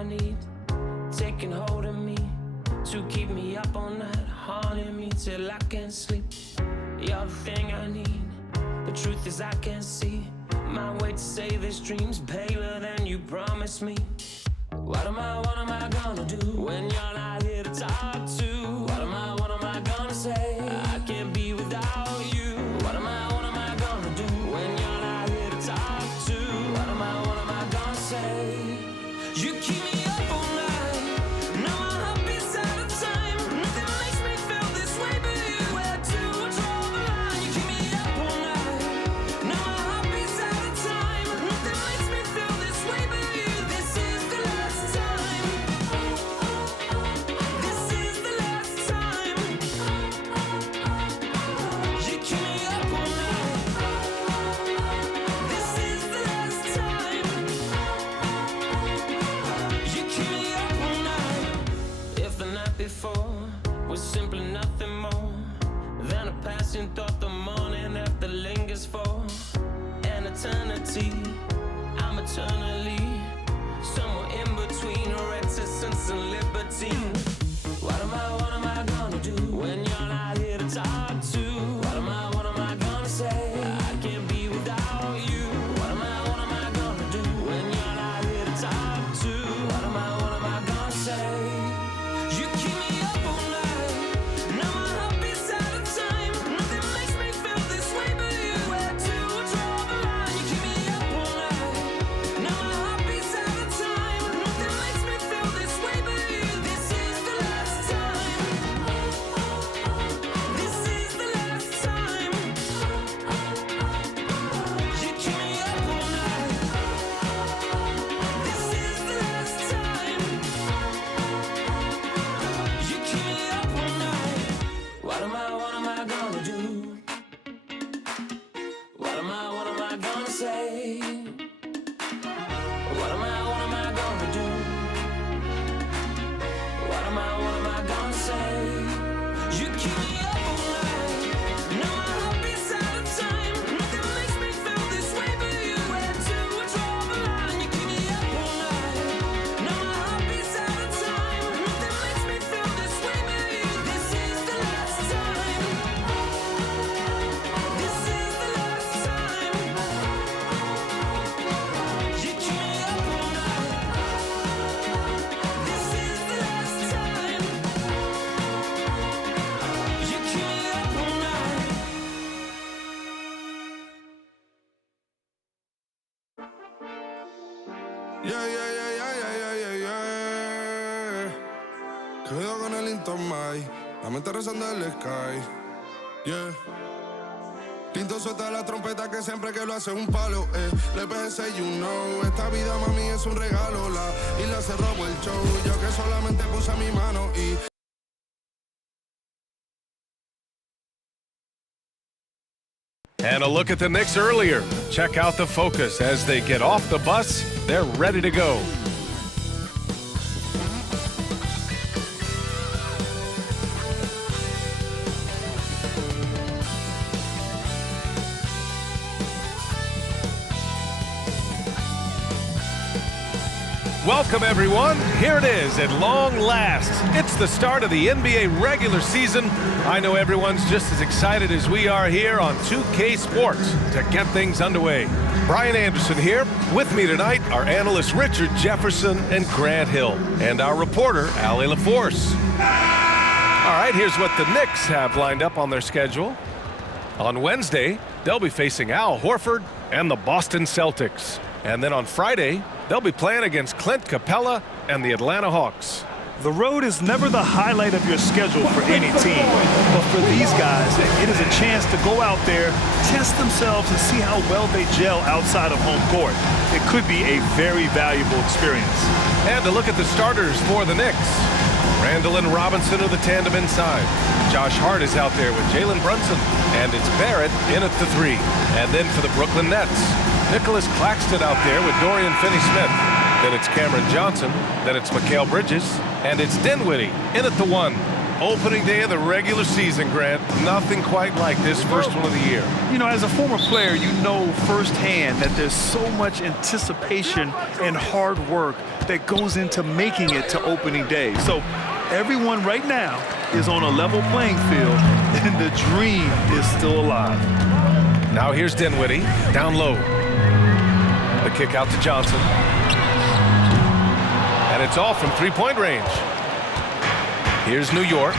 I need, taking hold of me to keep me up all night, haunting me till I can't sleep. You're the thing I need. The truth is I can't see my way to say this dream's paler than you promised me. What am I gonna do when you're not here to talk to? What am I gonna say? I can't be without you. What am I gonna do when you're not here to talk to? What am I gonna say? You keep me up all night. Now my heart beats out of time. Nothing makes me feel this way but you. Where to draw the line? You keep me up all night. Now my heart beats out of time. Nothing makes me feel this way but you. This is the last time. This is the last time. You keep me up all night. This is the last time. You keep me up all night. If the night before was simply nothing more than a passing thought, the morning after lingers for an eternity. I'm eternally somewhere in between reticence and libertine. What am I gonna do when you're not here to talk to? What am I gonna say? I can't be without you. What am I gonna do when you're not here to talk to? What am I gonna say? You keep me up all night. Now my heart beats out of time. Nothing makes me feel this way but you. Where to draw the line? You keep me up all night. Now my heart beats out of time. Nothing makes me feel this way but you. This is the last time. This is the last time. You keep me up all night. This is the last time. You keep me up all night. What am I gonna do? What am I gonna say? What am I gonna do? What am I gonna say? You keep me up all night. Now my heart beats out of time. Nothing makes me feel this way but you. Where to draw the line? You keep me up all night. Now my heart beats out of time. Nothing makes me feel this way but you. This is the last time. This is the last time. You keep me up all night. This is the last time. You keep me up all night. Quedo con el Intomai, la mente rezando el sky. Yeah. Tinto suelta la trompeta que siempre que lo hace es un palo. Le pensé, you know, esta vida mami es un regalo. La isla se robó el show, yo que solamente puse mi mano y And a look at the Knicks earlier. Check out the focus as they get off the bus. They're ready to go. Welcome, everyone. Here it is at long last. It's the start of the NBA regular season. I know everyone's just as excited as we are here on 2K Sports to get things underway. Brian Anderson here. With me tonight are analysts Richard Jefferson and Grant Hill, and our reporter, Allie LaForce. All right, here's what the Knicks have lined up on their schedule. On Wednesday, they'll be facing Al Horford and the Boston Celtics. And then on Friday, they'll be playing against Clint Capella and the Atlanta Hawks. The road is never the highlight of your schedule for any team, but for these guys, it is a chance to go out there, test themselves, and see how well they gel outside of home court. It could be a very valuable experience. And to look at the starters for the Knicks. Randle and Robinson are the tandem inside. Josh Hart is out there with Jalen Brunson, and it's Barrett in at the 3. And then for the Brooklyn Nets, Nicholas Claxton out there with Dorian Finney-Smith. Then it's Cameron Johnson, then it's Mikal Bridges, and it's Dinwiddie in at the 1. Opening day of the regular season, Grant. Nothing quite like this first one of the year. You know, as a former player, you know firsthand that there's so much anticipation and hard work that goes into making it to opening day. So everyone right now is on a level playing field, and the dream is still alive. Now here's Dinwiddie, down low. The kick out to Johnson. And it's off from three-point range. Here's New York.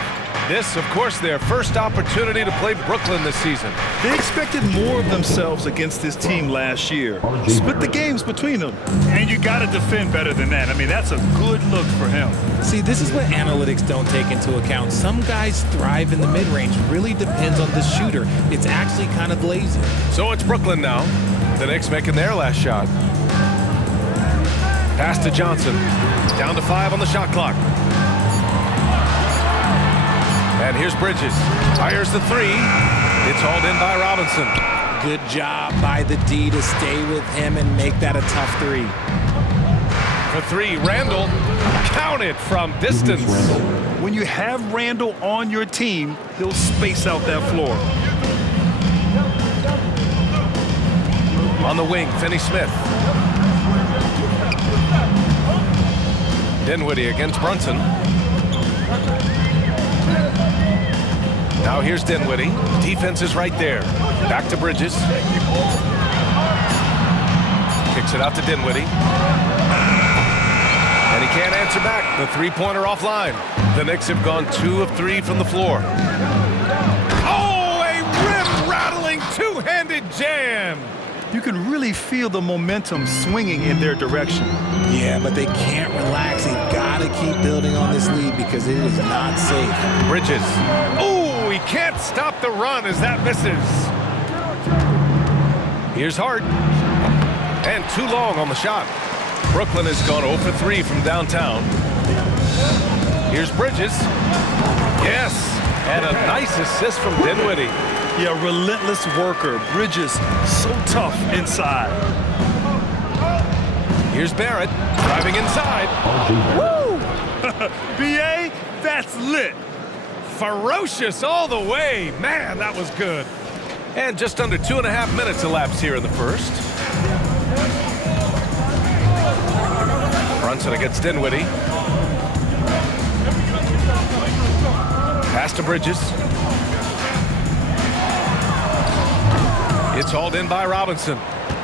This, of course, their first opportunity to play Brooklyn this season. They expected more of themselves against this team last year. Split the games between them. And you got to defend better than that. I mean, that's a good look for him. See, this is what analytics don't take into account. Some guys thrive in the mid-range. Really depends on the shooter. It's actually kind of lazy. So it's Brooklyn now. The Knicks making their last shot. Pass to Johnson. Down to 5 on the shot clock. And here's Bridges. Fires the 3. It's hauled in by Robinson. Good job by the D to stay with him and make that a tough 3. For 3, Randle. Count it from distance. When you have Randle on your team, he'll space out that floor. On the wing, Finney-Smith. Dinwiddie against Brunson. Now here's Dinwiddie. Defense is right there. Back to Bridges. Kicks it out to Dinwiddie. And he can't answer back. The three-pointer offline. The Knicks have gone 2 of 3 from the floor. Oh, a rim-rattling two-handed jam. You can really feel the momentum swinging in their direction. Yeah, but they can't relax. They've got to keep building on this lead because it is not safe. Bridges. Oh, he can't stop the run as that misses. Here's Hart. And too long on the shot. Brooklyn has gone 0 for 3 from downtown. Here's Bridges. Yes, and a nice assist from Dinwiddie. Yeah, relentless worker. Bridges, so tough inside. Here's Barrett, driving inside. Woo! B.A., that's lit. Ferocious all the way. Man, that was good. And just under 2.5 minutes elapsed here in the first. Brunson against Dinwiddie. Pass to Bridges. It's hauled in by Robinson.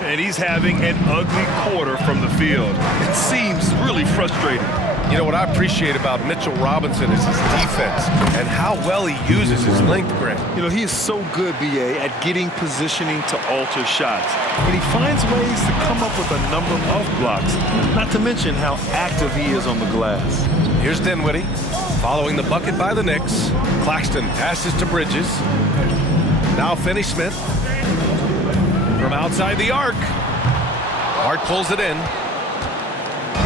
And he's having an ugly quarter from the field. It seems really frustrating. You know, what I appreciate about Mitchell Robinson is his defense and how well he uses his length, Grant. You know, he is so good, B.A., at getting positioning to alter shots. And he finds ways to come up with a number of blocks, not to mention how active he is on the glass. Here's Dinwiddie, following the bucket by the Knicks. Claxton passes to Bridges. Now Finney-Smith. From outside the arc. Hart pulls it in.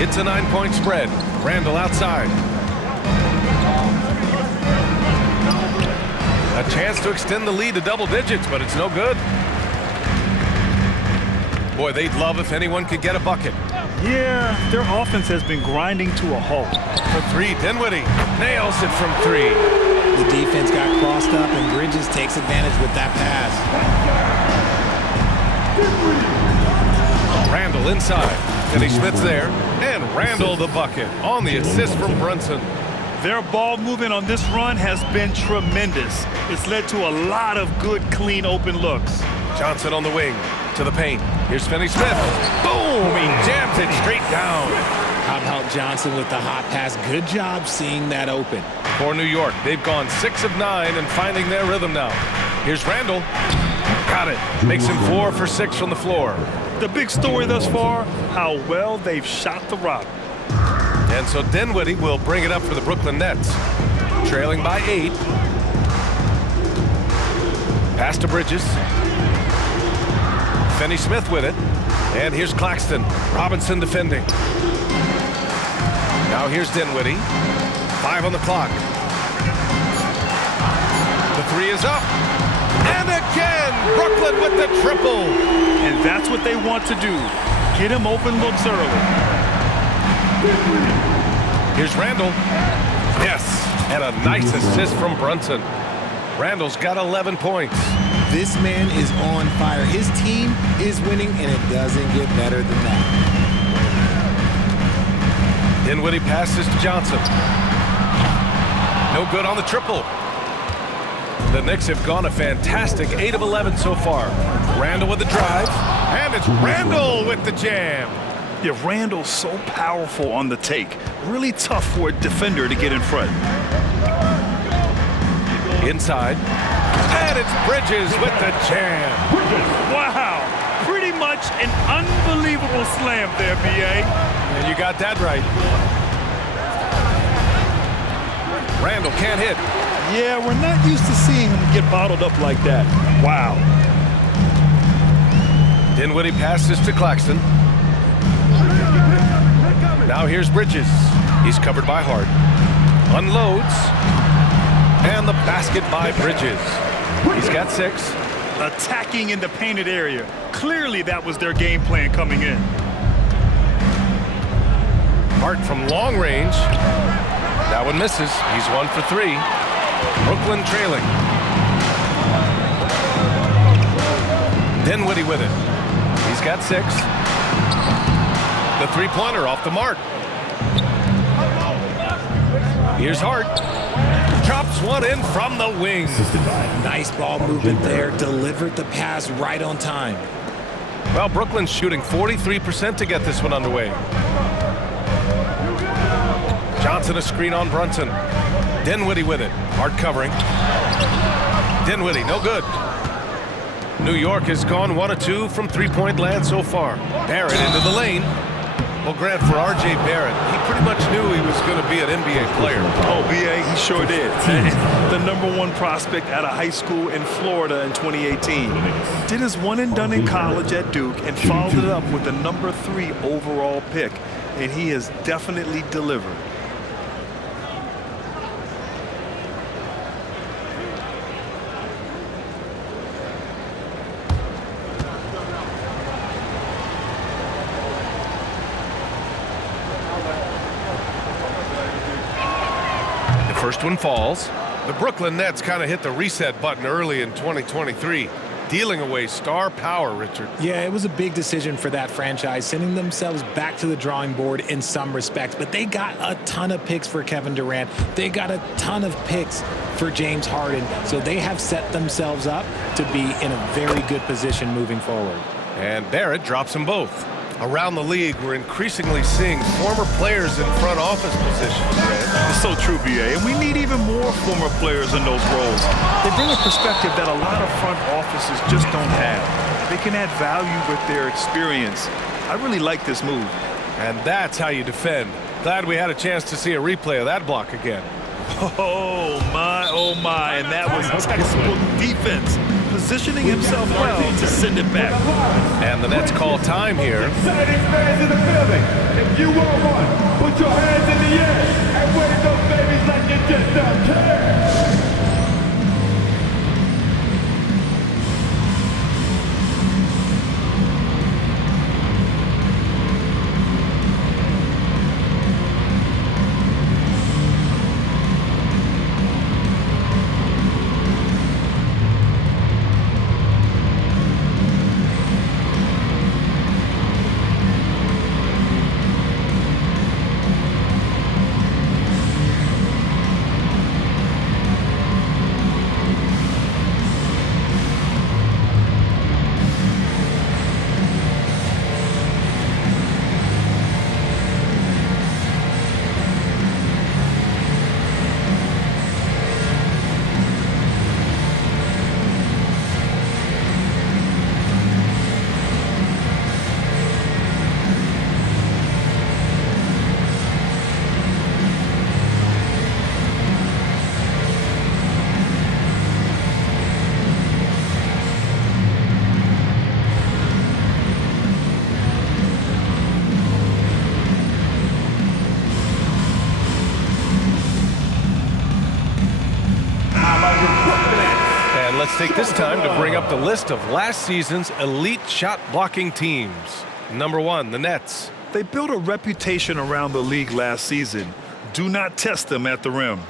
It's a 9-point spread. Randle outside. A chance to extend the lead to double digits, but it's no good. Boy, they'd love if anyone could get a bucket. Yeah, their offense has been grinding to a halt. For 3, Dinwiddie nails it from 3. The defense got crossed up, and Bridges takes advantage with that pass. Randle inside. Finney-Smith's there. And Randle the bucket on the assist from Brunson. Their ball movement on this run has been tremendous. It's led to a lot of good, clean, open looks. Johnson on the wing to the paint. Here's Finney-Smith. Boom! He jams it straight down. How about Johnson with the hot pass? Good job seeing that open. For New York, they've gone 6 of 9 and finding their rhythm now. Here's Randle. Got it. Makes him 4 for 6 from the floor. The big story thus far, how well they've shot the rock. And so Dinwiddie will bring it up for the Brooklyn Nets. Trailing by 8. Pass to Bridges. Finney-Smith with it. And here's Claxton. Robinson defending. Now here's Dinwiddie. 5 on the clock. The 3 is up. And again, Brooklyn with the triple. And that's what they want to do. Get him open looks early. Here's Randle. Yes, And a nice assist from Brunson. Randle's got 11 points. This man is on fire. His team is winning, and it doesn't get better than that. Dinwiddie passes to Johnson. No good on the triple. The Knicks have gone a fantastic 8 of 11 so far. Randle with the drive, and it's Randle with the jam. Yeah, Randle's so powerful on the take. Really tough for a defender to get in front. Inside, and it's Bridges with the jam. Wow, pretty much an unbelievable slam there, B.A. And you got that right. Randle can't hit. Yeah, we're not used to seeing him get bottled up like that. Wow. Dinwiddie passes to Claxton. Now here's Bridges. He's covered by Hart. Unloads. And the basket by Bridges. He's got 6. Attacking in the painted area. Clearly that was their game plan coming in. Hart from long range. That one misses. He's 1 for 3. Brooklyn trailing. Dinwiddie with it. He's got 6. The three-pointer off the mark. Here's Hart. Chops one in from the wing. Nice ball movement there. Delivered the pass right on time. Well, Brooklyn's shooting 43% to get this one underway. Johnson a screen on Brunson. Dinwiddie with it. Hart covering. Dinwiddie, no good. New York has gone 1 of 2 from three-point land so far. Barrett into the lane. Well, Grant, for R.J. Barrett, he pretty much knew he was going to be an NBA player. Oh, B.A., he sure did. The #1 prospect out of high school in Florida in 2018. Did his one and done in college at Duke and followed it up with the #3 overall pick. And he has definitely delivered. First one falls. The Brooklyn Nets kind of hit the reset button early in 2023, dealing away star power, Richard. Yeah, it was a big decision for that franchise, sending themselves back to the drawing board in some respects. But they got a ton of picks for Kevin Durant. They got a ton of picks for James Harden. So they have set themselves up to be in a very good position moving forward. And Barrett drops them both. Around the league, we're increasingly seeing former players in front office positions. It's so true, B.A., and we need even more former players in those roles. They bring a perspective that a lot of front offices just don't have. They can add value with their experience. I really like this move. And that's how you defend. Glad we had a chance to see a replay of that block again. Oh, my, and that was textbook defense. Positioning himself well to send it back. And the Nets call time here. Exciting fans in the building. If you want one, put your hands in the air and wave those babies like you just don't care. Let's take this time to bring up the list of last season's elite shot blocking teams. #1, the Nets. They built a reputation around the league last season. Do not test them at the rim.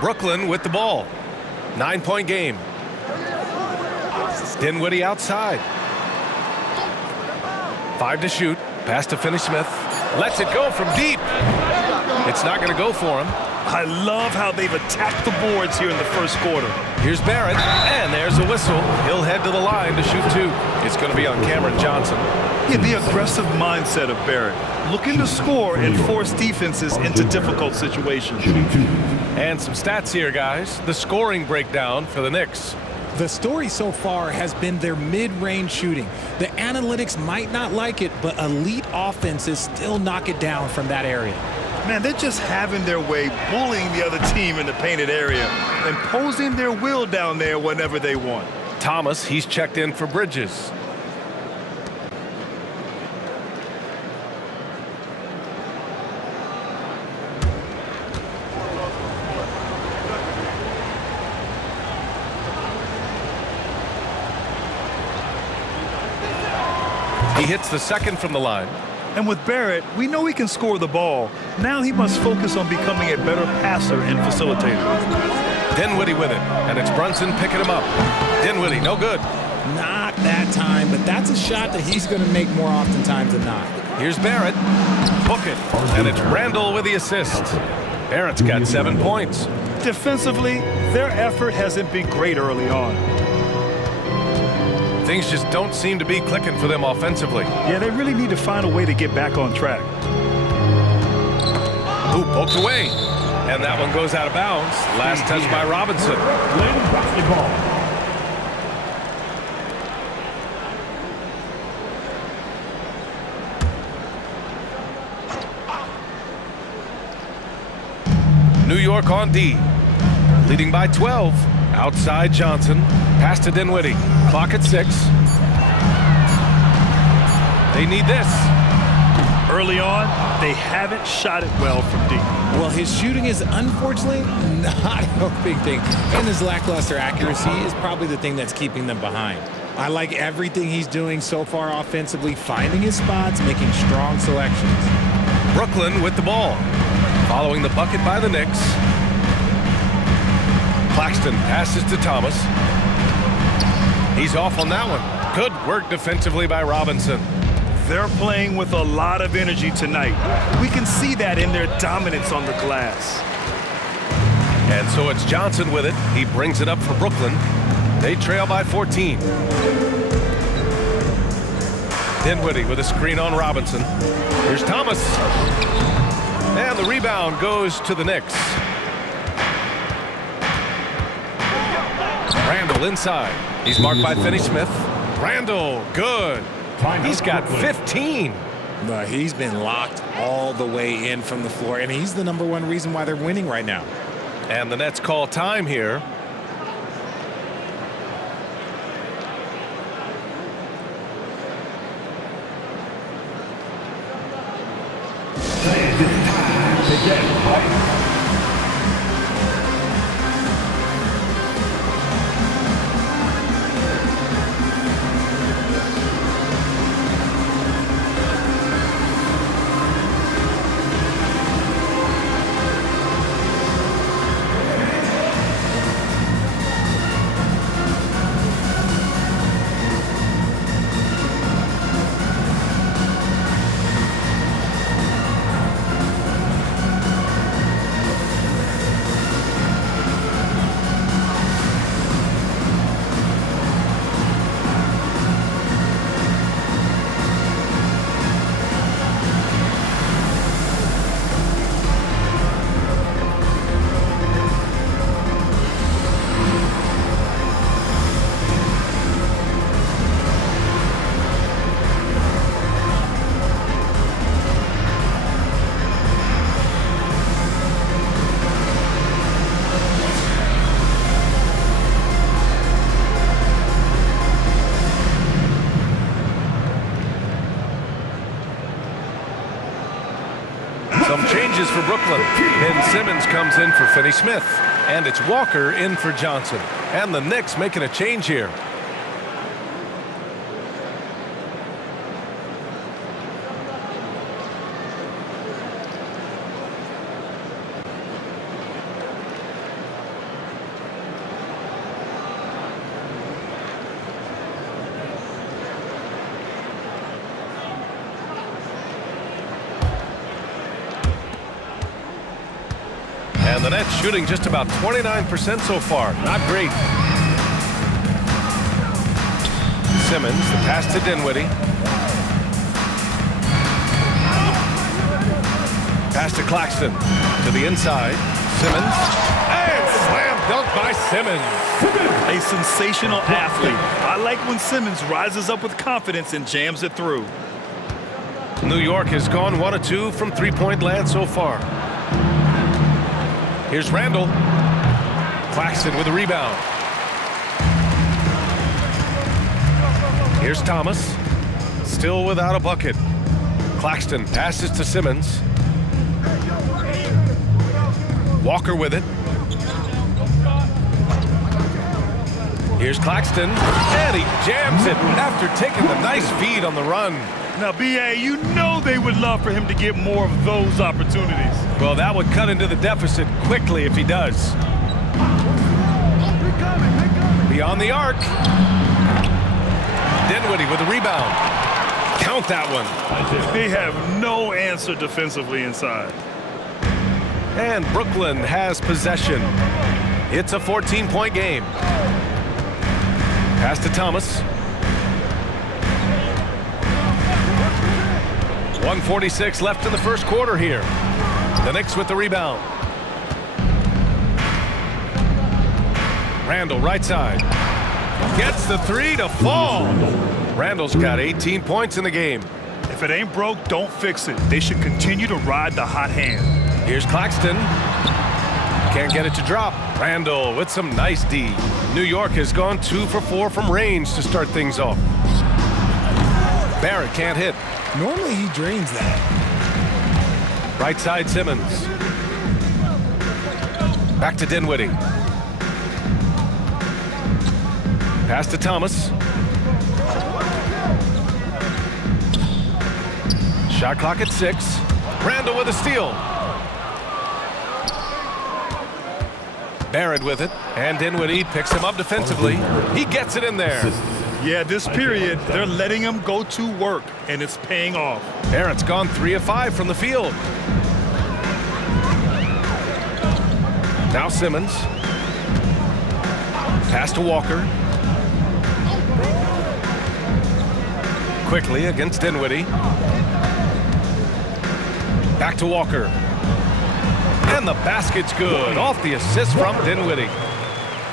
Brooklyn with the ball. 9-point game. Dinwiddie outside. 5 to shoot. Pass to Finney-Smith. Lets it go from deep. It's not going to go for him. I love how they've attacked the boards here in the first quarter. Here's Barrett, and there's a whistle. He'll head to the line to shoot 2. It's going to be on Cameron Johnson. Yeah, the aggressive mindset of Barrett, looking to score and force defenses into difficult situations. And some stats here, guys. The scoring breakdown for the Knicks. The story so far has been their mid-range shooting. The analytics might not like it, but elite offenses still knock it down from that area. Man, they're just having their way, bullying the other team in the painted area, imposing their will down there whenever they want. Thomas, he's checked in for Bridges. He hits the second from the line. And with Barrett, we know he can score the ball. Now he must focus on becoming a better passer and facilitator. Dinwiddie with it, and it's Brunson picking him up. Dinwiddie, no good. Not that time, but that's a shot that he's going to make more oftentimes than not. Here's Barrett. Book it, and it's Randle with the assist. Barrett's got 7 points. Defensively, their effort hasn't been great early on. Things just don't seem to be clicking for them offensively. Yeah, they really need to find a way to get back on track. Ooh, poked away. And that one goes out of bounds. Last touch by Robinson. Ladies basketball. New York on D. Leading by 12. Outside Johnson. Pass to Dinwiddie. Clock at 6. They need this. Early on, they haven't shot it well from deep. Well, his shooting is unfortunately not helping things, and his lackluster accuracy is probably the thing that's keeping them behind. I like everything he's doing so far offensively, finding his spots, making strong selections. Brooklyn with the ball. Following the bucket by the Knicks. Claxton passes to Thomas. He's off on that one. Good work defensively by Robinson. They're playing with a lot of energy tonight. We can see that in their dominance on the glass. And so it's Johnson with it. He brings it up for Brooklyn. They trail by 14. Dinwiddie with a screen on Robinson. Here's Thomas. And the rebound goes to the Knicks. Randle inside. He's marked by Finney-Smith. Randle, good. He's got 15. He's been locked all the way in from the floor, and he's the #1 reason why they're winning right now. And the Nets call time here. It is time to get hyped. Some changes for Brooklyn. Ben Simmons comes in for Finney-Smith. And it's Walker in for Johnson. And the Knicks making a change here. And the Nets shooting just about 29% so far. Not great. Simmons, the pass to Dinwiddie. Pass to Claxton. To the inside. Simmons. And slam dunk by Simmons. A sensational athlete. I like when Simmons rises up with confidence and jams it through. New York has gone 1 of 2 from three-point land so far. Here's Randle. Claxton with a rebound. Here's Thomas. Still without a bucket. Claxton passes to Simmons. Walker with it. Here's Claxton. And he jams it after taking the nice feed on the run. Now, B.A., you know they would love for him to get more of those opportunities. Well, that would cut into the deficit quickly if he does. Beyond the arc. Dinwiddie with a rebound. Count that one. They have no answer defensively inside. And Brooklyn has possession. It's a 14-point game. Pass to Thomas. 1:46 left in the first quarter here. The Knicks with the rebound. Randle right side. Gets the three to fall. Randle's got 18 points in the game. If it ain't broke, don't fix it. They should continue to ride the hot hand. Here's Claxton. Can't get it to drop. Randle with some nice D. New York has gone 2 for 4 from range to start things off. Barrett can't hit. Normally he drains that. Right side Simmons. Back to Dinwiddie. Pass to Thomas. Shot clock at 6. Randle with a steal. Barrett with it. And Dinwiddie picks him up defensively. He gets it in there. Yeah, this period, they're letting him go to work, and it's paying off. Barrett's gone 3 of 5 from the field. Now Simmons. Pass to Walker. Quickly against Dinwiddie. Back to Walker. And the basket's good. Off the assist from Dinwiddie.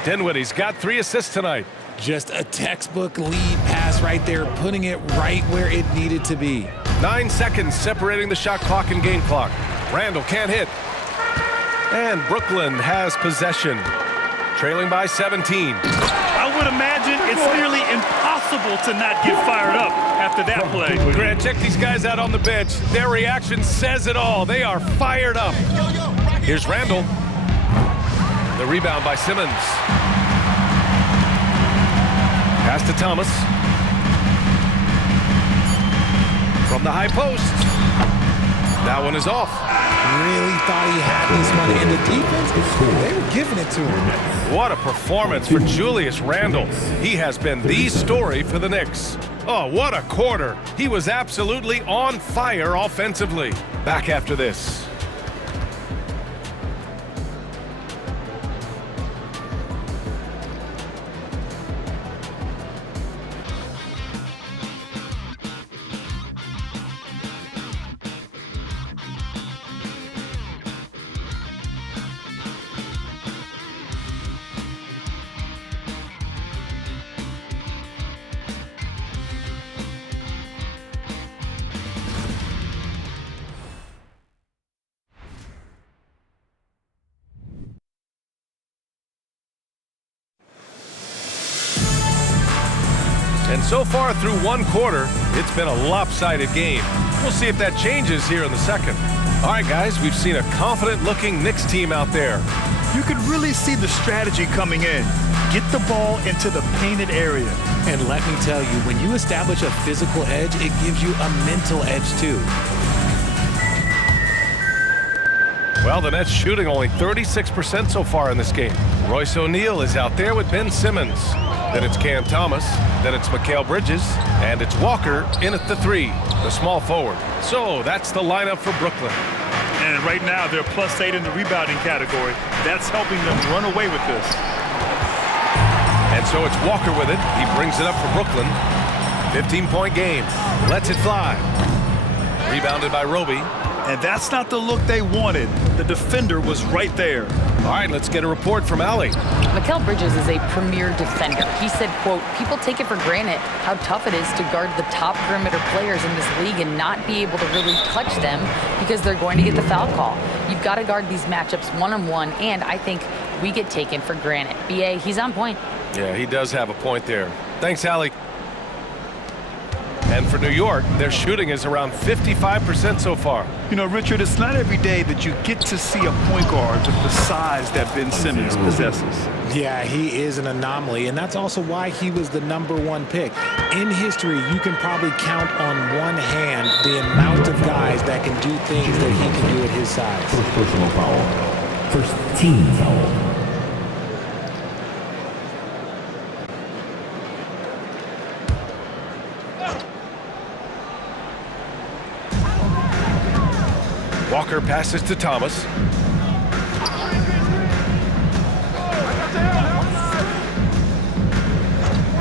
Dinwiddie's got 3 assists tonight. Just a textbook lead pass right there, putting it right where it needed to be. 9 seconds separating the shot clock and game clock. Randle can't hit. And Brooklyn has possession. Trailing by 17. I would imagine it's nearly impossible to not get fired up after that play. Grant, check these guys out on the bench. Their reaction says it all. They are fired up. Here's Randle. The rebound by Simmons. Pass to Thomas. From the high post. That one is off. Really thought he had this one, and the defense, they were giving it to him. What a performance for Julius Randle. He has been the story for the Knicks. Oh, what a quarter. He was absolutely on fire offensively. Back after this. And so far through one quarter, it's been a lopsided game. We'll see if that changes here in the second. All right, guys, we've seen a confident-looking Knicks team out there. You could really see the strategy coming in. Get the ball into the painted area. And let me tell you, when you establish a physical edge, it gives you a mental edge too. Well, the Nets shooting only 36% so far in this game. Royce O'Neal is out there with Ben Simmons. Then it's Cam Thomas. Then it's Mikal Bridges. And it's Walker in at the 3, the small forward. So that's the lineup for Brooklyn. And right now, they're +8 in the rebounding category. That's helping them run away with this. And so it's Walker with it. He brings it up for Brooklyn. 15-point game. Lets it fly. Rebounded by Roby. And that's not the look they wanted. The defender was right there. All right, let's get a report from Allie. Mikal Bridges is a premier defender. He said, quote, people take it for granted how tough it is to guard the top perimeter players in this league and not be able to really touch them because they're going to get the foul call. You've got to guard these matchups one-on-one, and I think we get taken for granted. BA, he's on point. Yeah, he does have a point there. Thanks, Allie. And for New York, their shooting is around 55% so far. You know, Richard, it's not every day that you get to see a point guard with the size that Ben Simmons possesses. Yeah, he is an anomaly, and that's also why he was the #1 pick. In history, you can probably count on one hand the amount of guys that can do things that he can do at his size. First personal foul. First team foul. Walker passes to Thomas.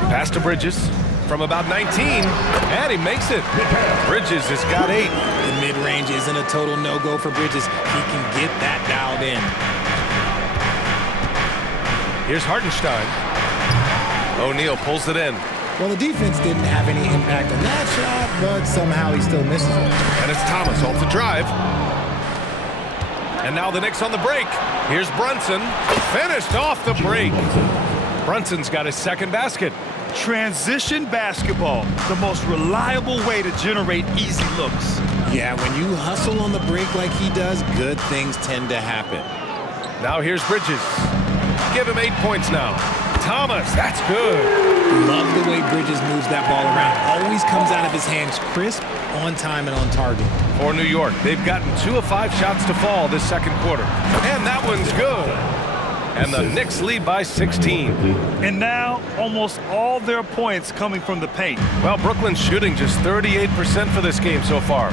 Pass to Bridges from about 19, and he makes it. Bridges has got 8. The mid-range isn't a total no-go for Bridges. He can get that dialed in. Here's Hartenstein. O'Neal pulls it in. Well, the defense didn't have any impact on that shot, but somehow he still misses it. And it's Thomas off the drive. And now the Knicks on the break. Here's Brunson. Finished off the break. Brunson's got his second basket. Transition basketball, the most reliable way to generate easy looks. Yeah, when you hustle on the break like he does, good things tend to happen. Now here's Bridges. Give him 8 points now. Thomas, that's good. Love the way Bridges moves that ball around. Always comes out of his hands crisp, on time, and on target. For New York, they've gotten 2 of 5 shots to fall this second quarter. And that one's good. And the Knicks lead by 16. And now, almost all their points coming from the paint. Well, Brooklyn's shooting just 38% for this game so far.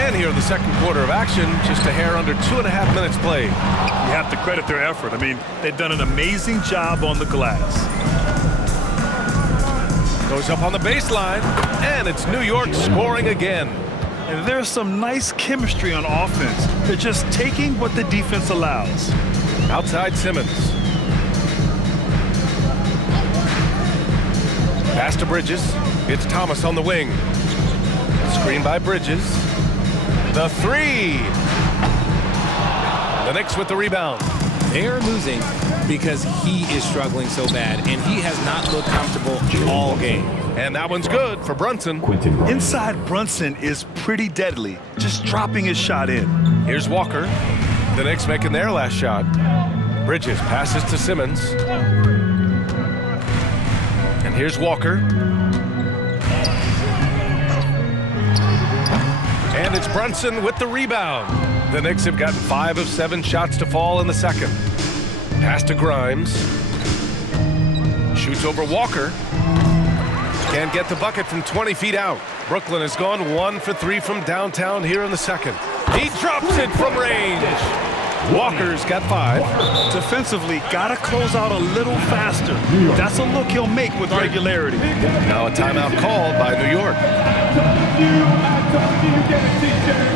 And here the second quarter of action, just a hair under 2.5 minutes played. You have to credit their effort. I mean, they've done an amazing job on the glass. Goes up on the baseline, and it's New York scoring again. And there's some nice chemistry on offense. They're just taking what the defense allows. Outside Simmons. Pass to Bridges. It's Thomas on the wing. Screen by Bridges. The 3. The Knicks with the rebound. They're losing because he is struggling so bad, and he has not looked comfortable all game. And that one's good for Brunson. Inside Brunson is pretty deadly, just dropping his shot in. Here's Walker. The Knicks making their last shot. Bridges passes to Simmons. And here's Walker. And it's Brunson with the rebound. The Knicks have gotten 5 of 7 shots to fall in the second. Pass to Grimes. Shoots over Walker. Can't get the bucket from 20 feet out. Brooklyn has gone 1 for 3 from downtown here in the second. He drops it from range. Walker's got 5. Defensively, gotta close out a little faster. That's a look he'll make with regularity. Now a timeout called by New York. I told you, get a t-shirt.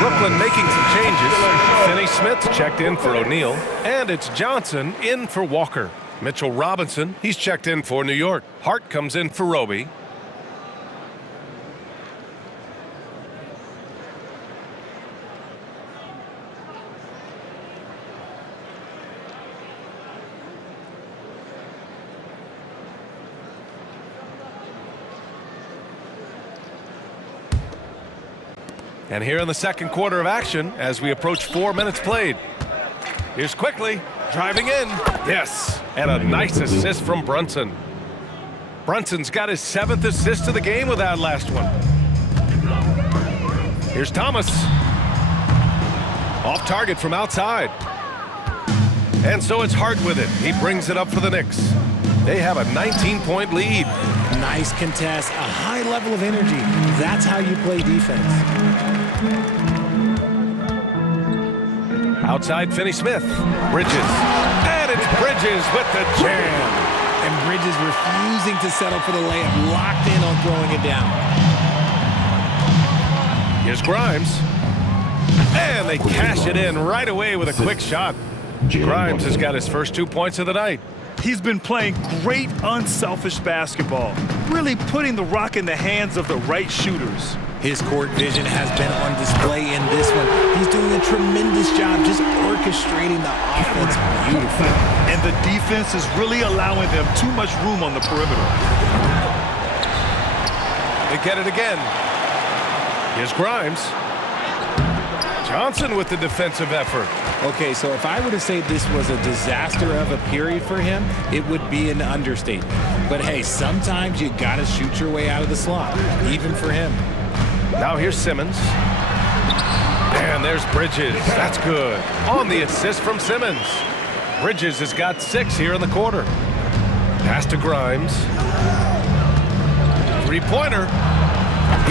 Brooklyn making some changes. Finney-Smith checked in for O'Neal, and it's Johnson in for Walker. Mitchell Robinson, he's checked in for New York. Hart comes in for Roby. And here in the second quarter of action, as we approach 4 minutes played. Here's Quickly, driving in. Yes, and a nice assist from Brunson. Brunson's got his 7th assist of the game with that last one. Here's Thomas. Off target from outside. And so it's Hart with it. He brings it up for the Knicks. They have a 19-point lead. Nice contest, a high level of energy. That's how you play defense. Outside Finney-Smith. Bridges. And it's Bridges with the jam. And Bridges refusing to settle for the layup, locked in on throwing it down. Here's Grimes. And they cash it in right away with a quick shot. Grimes has got his first 2 points of the night. He's been playing great, unselfish basketball, really putting the rock in the hands of the right shooters. His court vision has been on display in this one. He's doing a tremendous job just orchestrating the offense beautifully. And the defense is really allowing them too much room on the perimeter. They get it again. Here's Grimes. Johnson with the defensive effort. Okay, so if I were to say this was a disaster of a period for him, it would be an understatement. But hey, sometimes you gotta shoot your way out of the slot, even for him. Now here's Simmons. And there's Bridges. That's good. On the assist from Simmons. Bridges has got 6 here in the quarter. Pass to Grimes. Three-pointer.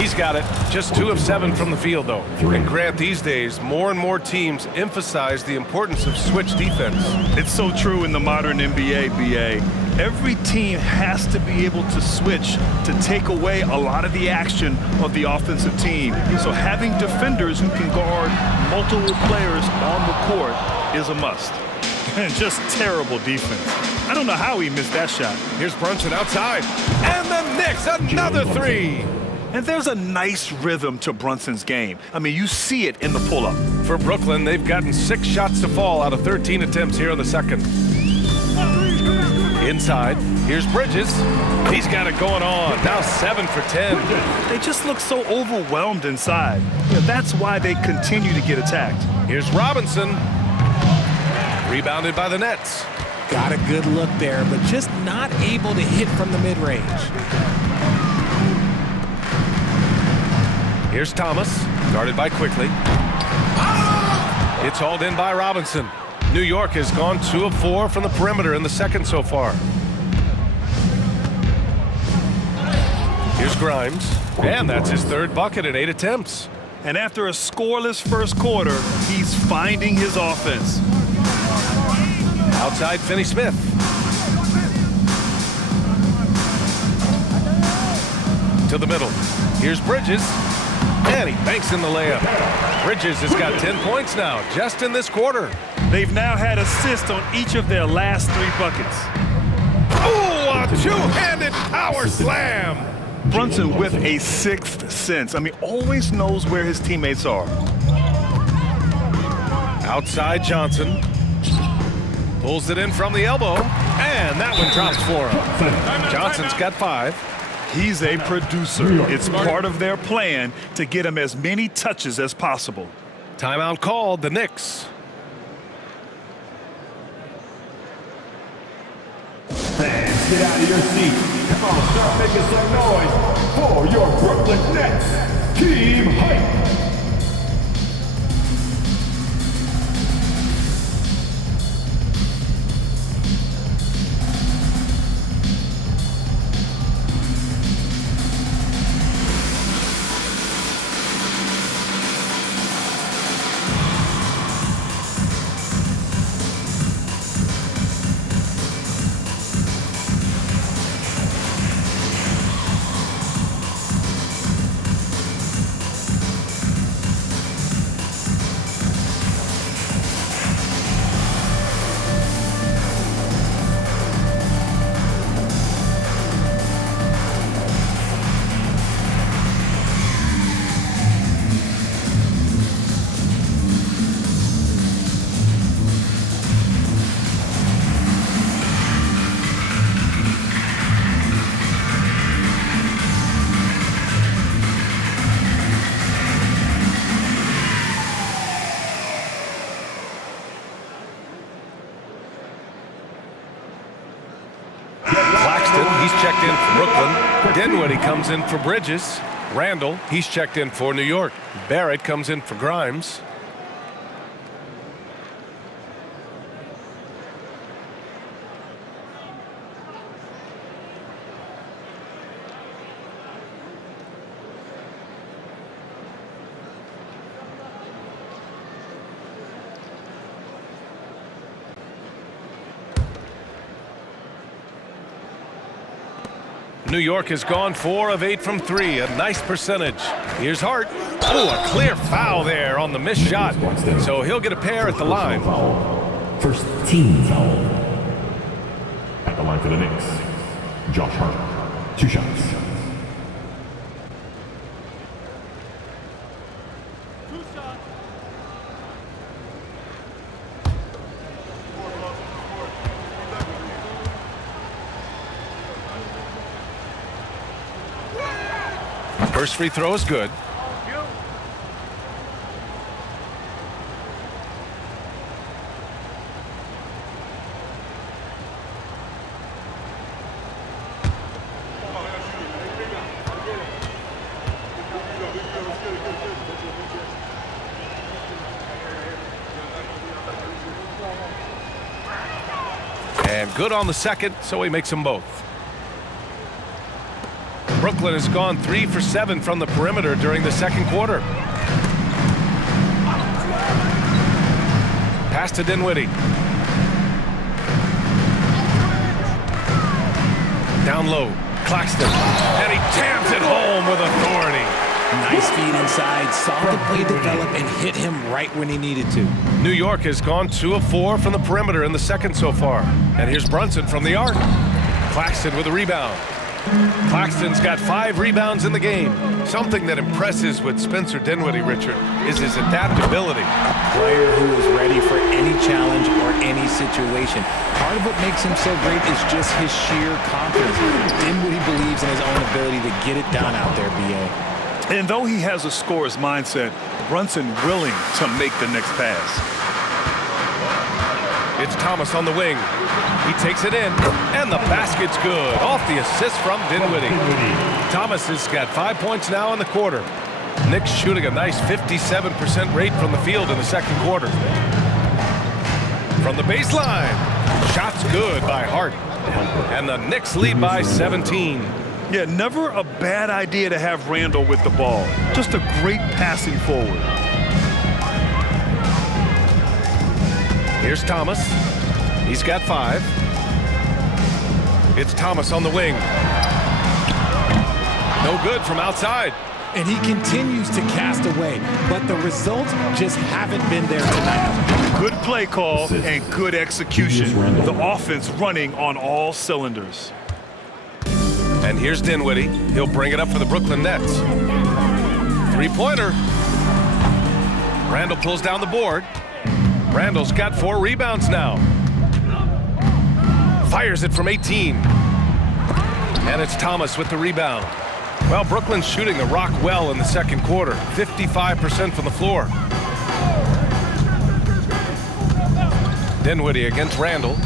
He's got it. Just 2 of 7 from the field, though. And Grant, these days, more and more teams emphasize the importance of switch defense. It's so true in the modern NBA, BA. Every team has to be able to switch to take away a lot of the action of the offensive team. So having defenders who can guard multiple players on the court is a must. And just terrible defense. I don't know how he missed that shot. Here's Brunson outside. And the Knicks, another 3. And there's a nice rhythm to Brunson's game. I mean, you see it in the pull-up. For Brooklyn, they've gotten 6 shots to fall out of 13 attempts here in the second. Inside, here's Bridges. He's got it going on. Now 7 for 10. They just look so overwhelmed inside. Yeah, that's why they continue to get attacked. Here's Robinson. Rebounded by the Nets. Got a good look there, but just not able to hit from the mid-range. Here's Thomas, guarded by Quickly. It's hauled in by Robinson. New York has gone 2 of 4 from the perimeter in the second so far. Here's Grimes, and that's his 3rd bucket in 8 attempts. And after a scoreless first quarter, he's finding his offense. Outside Finney-Smith. To the middle. Here's Bridges. And he banks in the layup. Bridges has got 10 points now, just in this quarter. They've now had assists on each of their last 3 buckets. Oh, a 2-handed power slam. Brunson with a 6th sense. I mean, always knows where his teammates are. Outside Johnson. Pulls it in from the elbow. And that one drops for him. Johnson's got 5. He's a producer. It's part of their plan to get him as many touches as possible. Timeout called, the Knicks. Fans, get out of your seats. Come on, start making some noise for your Brooklyn Nets. Team Hype. checked in for Brooklyn. Dinwiddie comes in for Bridges. Randle, he's checked in for New York. Barrett comes in for Grimes. New York has gone 4 of 8 from 3, a nice percentage. Here's Hart. Oh, a clear foul there on the missed shot. So he'll get a pair at the line. First team foul. At the line for the Knicks, Josh Hart. 2 shots. First free throw is good. And good on the second, so he makes them both. Brooklyn has gone 3 for 7 from the perimeter during the second quarter. Pass to Dinwiddie. Down low, Claxton, and he jams it home with authority. Nice feed inside, saw the play develop and hit him right when he needed to. New York has gone 2 of 4 from the perimeter in the second so far. And here's Brunson from the arc. Claxton with a rebound. Claxton's got 5 rebounds in the game. Something that impresses with Spencer Dinwiddie, Richard, is his adaptability. A player who is ready for any challenge or any situation. Part of what makes him so great is just his sheer confidence. Dinwiddie believes in his own ability to get it done out there, B.A. And though he has a scorer's mindset, Brunson willing to make the next pass. It's Thomas on the wing. He takes it in, and the basket's good. Off the assist from Dinwiddie. Thomas has got 5 points now in the quarter. Knicks shooting a nice 57% rate from the field in the second quarter. From the baseline, shots good by Hart. And the Knicks lead by 17. Yeah, never a bad idea to have Randle with the ball. Just a great passing forward. Here's Thomas. He's got 5. It's Thomas on the wing. No good from outside. And he continues to cast away, but the results just haven't been there tonight. Good play call and good execution. The offense running on all cylinders. And here's Dinwiddie. He'll bring it up for the Brooklyn Nets. 3-pointer. Randle pulls down the board. Randle's got 4 rebounds now. Fires it from 18. And it's Thomas with the rebound. Well, Brooklyn's shooting the rock well in the second quarter. 55% from the floor. Dinwiddie against Randle.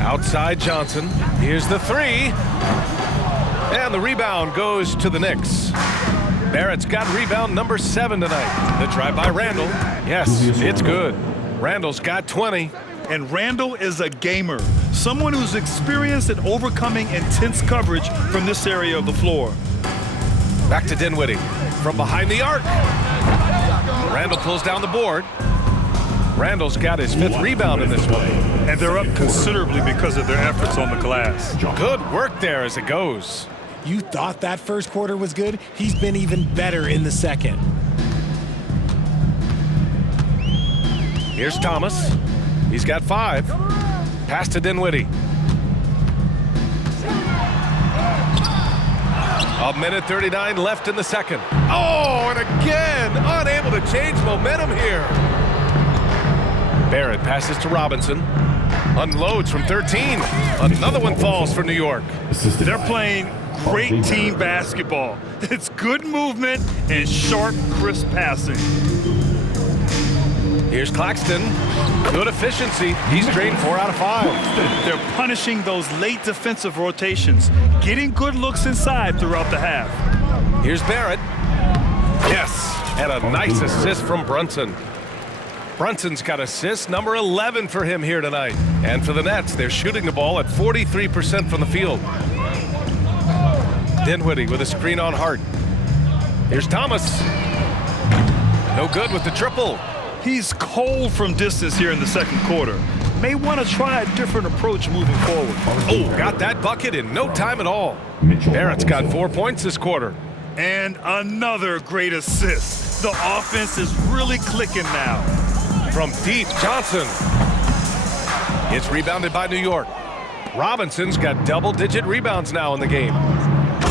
Outside Johnson. Here's the 3. And the rebound goes to the Knicks. Barrett's got rebound number 7 tonight. The drive by Randle. Yes, it's good. Randle's got 20. And Randle is a gamer. Someone who's experienced at overcoming intense coverage from this area of the floor. Back to Dinwiddie from behind the arc. Randle pulls down the board. Randle's got his 5th rebound in this one. And they're up considerably because of their efforts on the glass. Good work there as it goes. You thought that first quarter was good? He's been even better in the second. Here's Thomas. He's got 5. Pass to Dinwiddie. A minute 39 left in the second. Oh, and again, unable to change momentum here. Barrett passes to Robinson. Unloads from 13. Another one falls for New York. They're playing great team basketball. It's good movement and sharp, crisp passing. Here's Claxton. Good efficiency. He's drained 4 out of 5. They're punishing those late defensive rotations, getting good looks inside throughout the half. Here's Barrett. Yes, and a nice assist from Brunson. Brunson's got assist number 11 for him here tonight. And for the Nets, they're shooting the ball at 43% from the field. Dinwiddie with a screen on Hart. Here's Thomas. No good with the triple. He's cold from distance here in the second quarter. May want to try a different approach moving forward. Oh, got that bucket in no time at all. Barrett's got 4 points this quarter. And another great assist. The offense is really clicking now. From deep, Johnson. It's rebounded by New York. Robinson's got double-digit rebounds now in the game.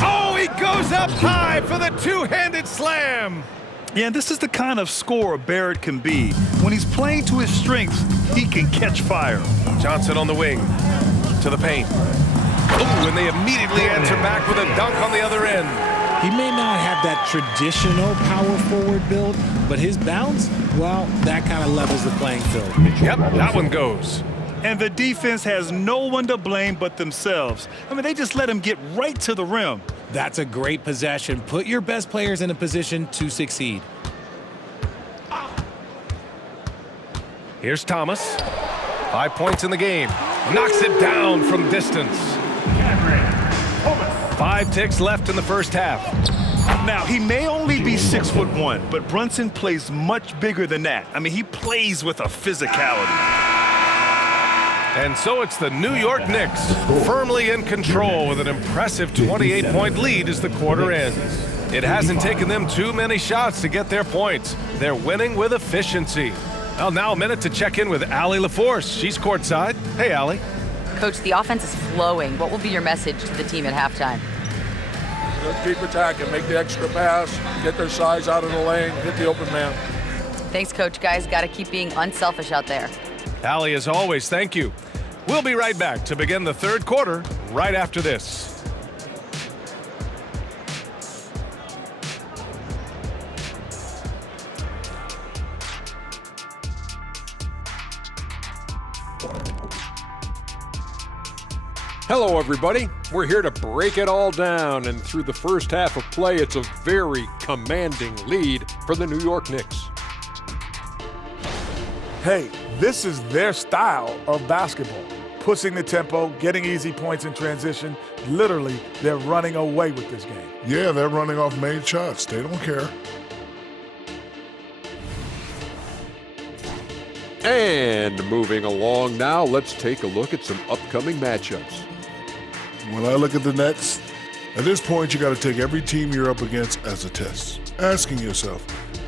Oh, he goes up high for the two-handed slam. Yeah, this is the kind of scorer Barrett can be. When he's playing to his strengths, he can catch fire. Johnson on the wing, to the paint. Oh, and they immediately answer back with a dunk on the other end. He may not have that traditional power forward build, but his bounce, well, that kind of levels the playing field. Yep, that one goes. And the defense has no one to blame but themselves. I mean, they just let him get right to the rim. That's a great possession. Put your best players in a position to succeed. Here's Thomas. 5 points in the game. Knocks it down from distance. 5 ticks left in the first half. Now, he may only be 6'1", but Brunson plays much bigger than that. I mean, he plays with a physicality. And so it's the New York Knicks, firmly in control with an impressive 28-point lead as the quarter ends. It hasn't taken them too many shots to get their points. They're winning with efficiency. Well, now a minute to check in with Allie LaForce. She's courtside. Hey, Allie. Coach, the offense is flowing. What will be your message to the team at halftime? Just keep attacking, make the extra pass, get their size out of the lane, hit the open man. Thanks, Coach. Guys, got to keep being unselfish out there. Allie, as always, thank you. We'll be right back to begin the third quarter right after this. Hello, everybody. We're here to break it all down, and through the first half of play, it's a very commanding lead for the New York Knicks. Hey, this is their style of basketball. Pushing the tempo, getting easy points in transition. Literally, they're running away with this game. Yeah, they're running off made shots. They don't care. And moving along now, let's take a look at some upcoming matchups. When I look at the Nets, at this point you got to take every team you're up against as a test. Asking yourself,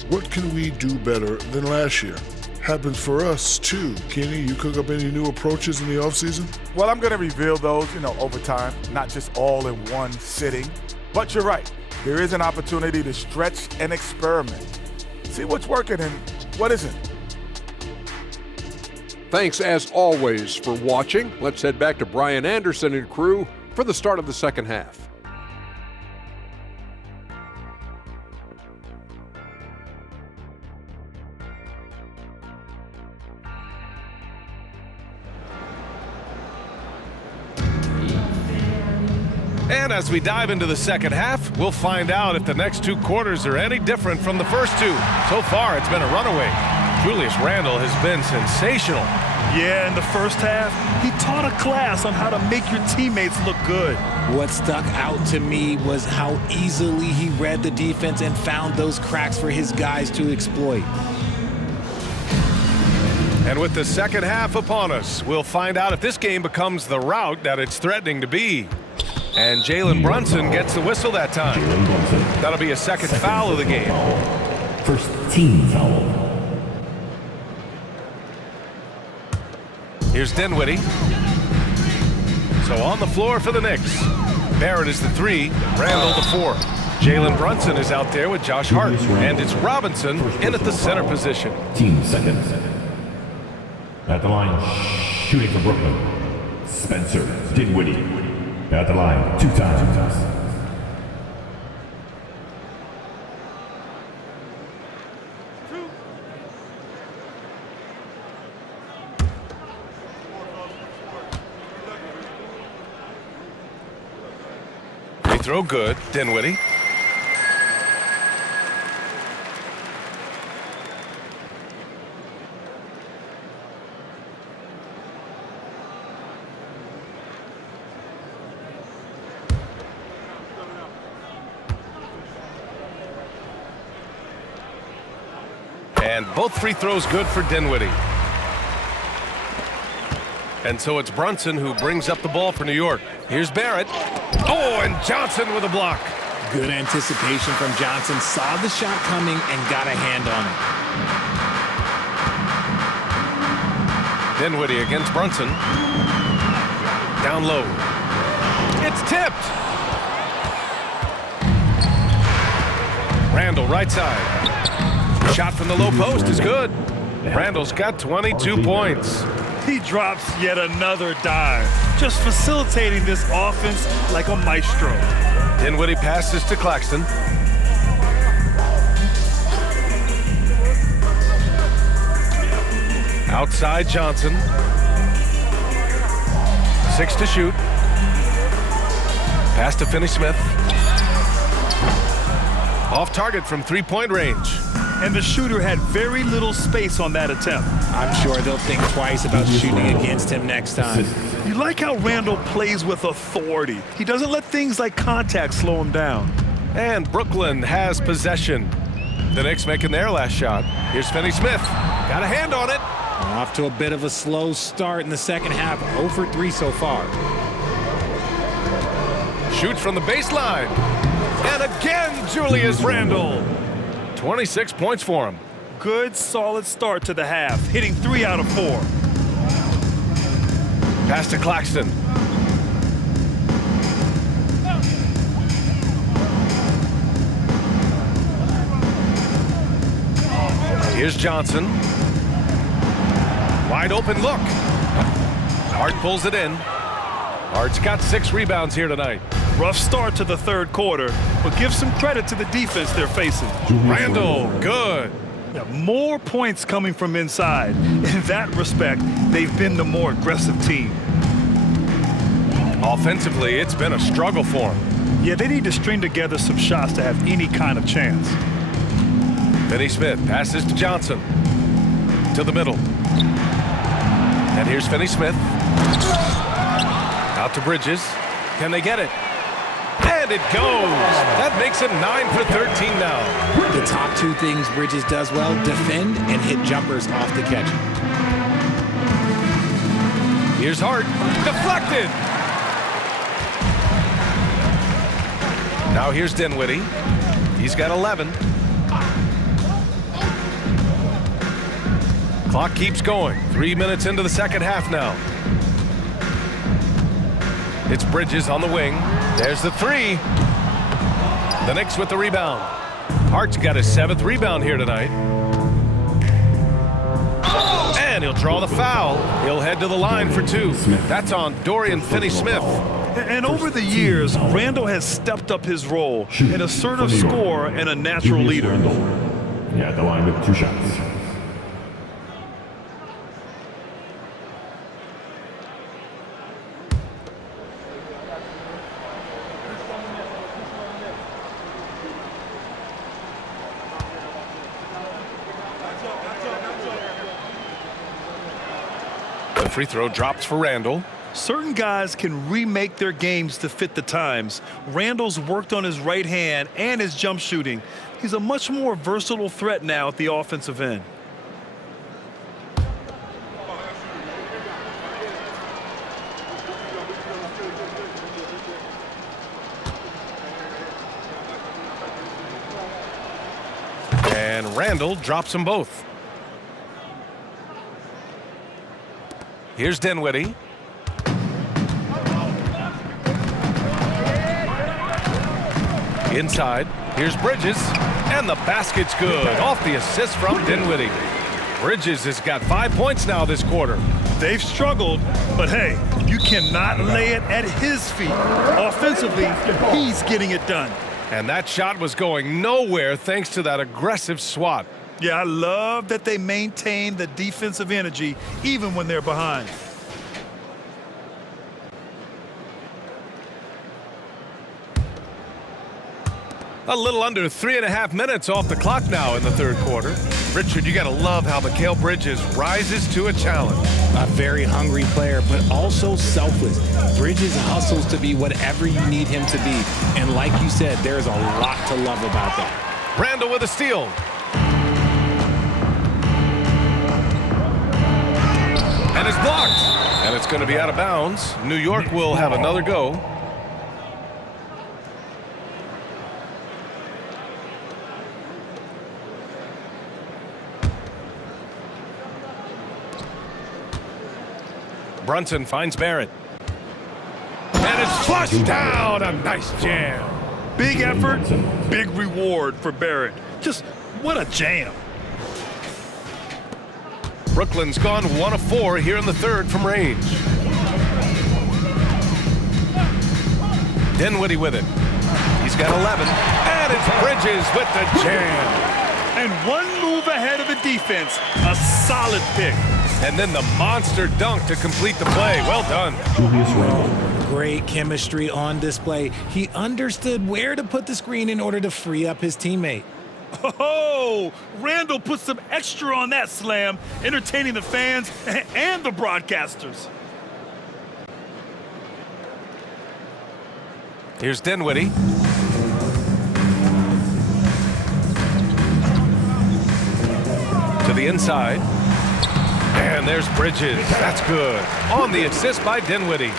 what can we do better than last year? Happens for us too. Kenny, you cook up any new approaches in the offseason? Well, I'm going to reveal those, over time, not just all in one sitting. But you're right. There is an opportunity to stretch and experiment. See what's working and what isn't. Thanks, as always, for watching. Let's head back to Brian Anderson and crew for the start of the second half. And as we dive into the second half, we'll find out if the next 2 quarters are any different from the first 2. So far, it's been a runaway. Julius Randle has been sensational. Yeah, in the first half, he taught a class on how to make your teammates look good. What stuck out to me was how easily he read the defense and found those cracks for his guys to exploit. And with the second half upon us, we'll find out if this game becomes the rout that it's threatening to be. And Jalen Brunson gets the whistle that time. That'll be a second foul of the game. First team foul. Here's Dinwiddie. So on the floor for the Knicks. Barrett is the 3, Randle the 4. Jalen Brunson is out there with Josh Hart. And it's Robinson in at the center position. Team seconds. At the line, shooting for Brooklyn, Spencer Dinwiddie. At the line, 2 times. throw good. Dinwiddie. And both free throws good for Dinwiddie. And so it's Brunson who brings up the ball for New York. Here's Barrett. Oh, and Johnson with a block. Good anticipation from Johnson. Saw the shot coming and got a hand on it. Dinwiddie against Brunson. Down low. It's tipped. Randle right side. Shot from the low post is good. Randle's got 22 points. He drops yet another dive, just facilitating this offense like a maestro. Dinwiddie passes to Claxton. Outside Johnson. 6 to shoot. Pass to Finney-Smith. Off target from three-point range. And the shooter had very little space on that attempt. I'm sure they'll think twice about shooting against him next time. You like how Randle plays with authority. He doesn't let things like contact slow him down. And Brooklyn has possession. The Knicks making their last shot. Here's Finney-Smith. Got a hand on it. Off to a bit of a slow start in the second half. 0 for 3 so far. Shoots from the baseline. And again, Julius Randle. 26 points for him. Good, solid start to the half, hitting 3 out of 4. Pass to Claxton. Here's Johnson. Wide open look. Hart pulls it in. Hart's got 6 rebounds here tonight. Rough start to the third quarter, but give some credit to the defense they're facing. Randle, good. Yeah, more points coming from inside. In that respect, they've been the more aggressive team. Offensively, it's been a struggle for them. Yeah, they need to string together some shots to have any kind of chance. Finney-Smith passes to Johnson. To the middle. And here's Finney-Smith. Out to Bridges. Can they get it? And it goes. That makes it 9 for 13 now. The top 2 things Bridges does well: defend and hit jumpers off the catch. Here's Hart. Deflected. Now here's Dinwiddie. He's got 11. Clock keeps going. 3 minutes into the second half now. It's Bridges on the wing. There's the 3. The Knicks with the rebound. Hart's got his 7th rebound here tonight. And he'll draw the foul. He'll head to the line for 2. That's on Dorian Finney-Smith. And over the years, Randle has stepped up his role, an assertive scorer and a natural leader. Yeah, at the line with 2 shots. The free throw drops for Randle. Certain guys can remake their games to fit the times. Randle's worked on his right hand and his jump shooting. He's a much more versatile threat now at the offensive end. And Randle drops them both. Here's Dinwiddie. Inside. Here's Bridges. And the basket's good. Off the assist from Dinwiddie. Bridges has got 5 points now this quarter. They've struggled, but hey, you cannot lay it at his feet. Offensively, he's getting it done. And that shot was going nowhere thanks to that aggressive swat. Yeah, I love that they maintain the defensive energy even when they're behind. A little under 3.5 minutes off the clock now in the third quarter. Richard, you got to love how Mikal Bridges rises to a challenge. A very hungry player, but also selfless. Bridges hustles to be whatever you need him to be. And like you said, there's a lot to love about that. Randle with a steal. And it's blocked. And it's going to be out of bounds. New York will have another go. Brunson finds Barrett. And it's flushed down. A nice jam. Big effort, big reward for Barrett. Just what a jam. Brooklyn's gone 1 of 4 here in the third from range. Dinwiddie with it. He's got 11. And it's Bridges with the jam. And one move ahead of the defense. A solid pick. And then the monster dunk to complete the play. Well done. Julius Randle. Great chemistry on display. He understood where to put the screen in order to free up his teammate. Oh, Randle put some extra on that slam, entertaining the fans and the broadcasters. Here's Dinwiddie. To the inside. And there's Bridges. That's good. On the assist by Dinwiddie.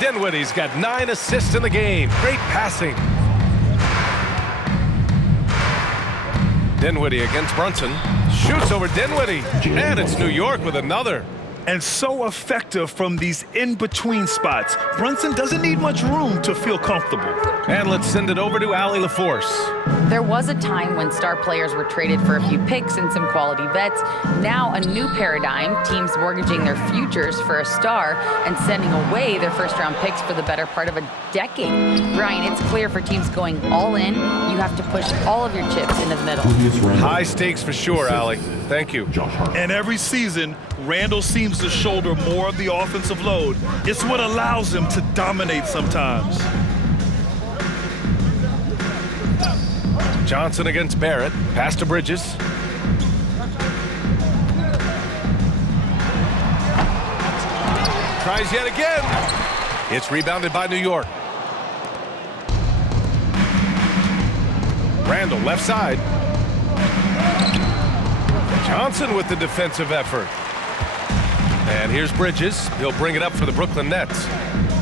Dinwiddie's got 9 assists in the game. Great passing. Dinwiddie against Brunson. Shoots over Dinwiddie. And it's New York with another. And so effective from these in-between spots. Brunson doesn't need much room to feel comfortable. And let's send it over to Allie LaForce. There was a time when star players were traded for a few picks and some quality vets. Now a new paradigm, teams mortgaging their futures for a star and sending away their first-round picks for the better part of a decade. Brian, it's clear for teams going all in, you have to push all of your chips into the middle. High stakes for sure, Allie. Thank you. And every season, Randle seems to shoulder more of the offensive load. It's what allows him to dominate sometimes. Johnson against Barrett. Pass to Bridges. Tries yet again. It's rebounded by New York. Randle left side. Johnson with the defensive effort. And here's Bridges. He'll bring it up for the Brooklyn Nets.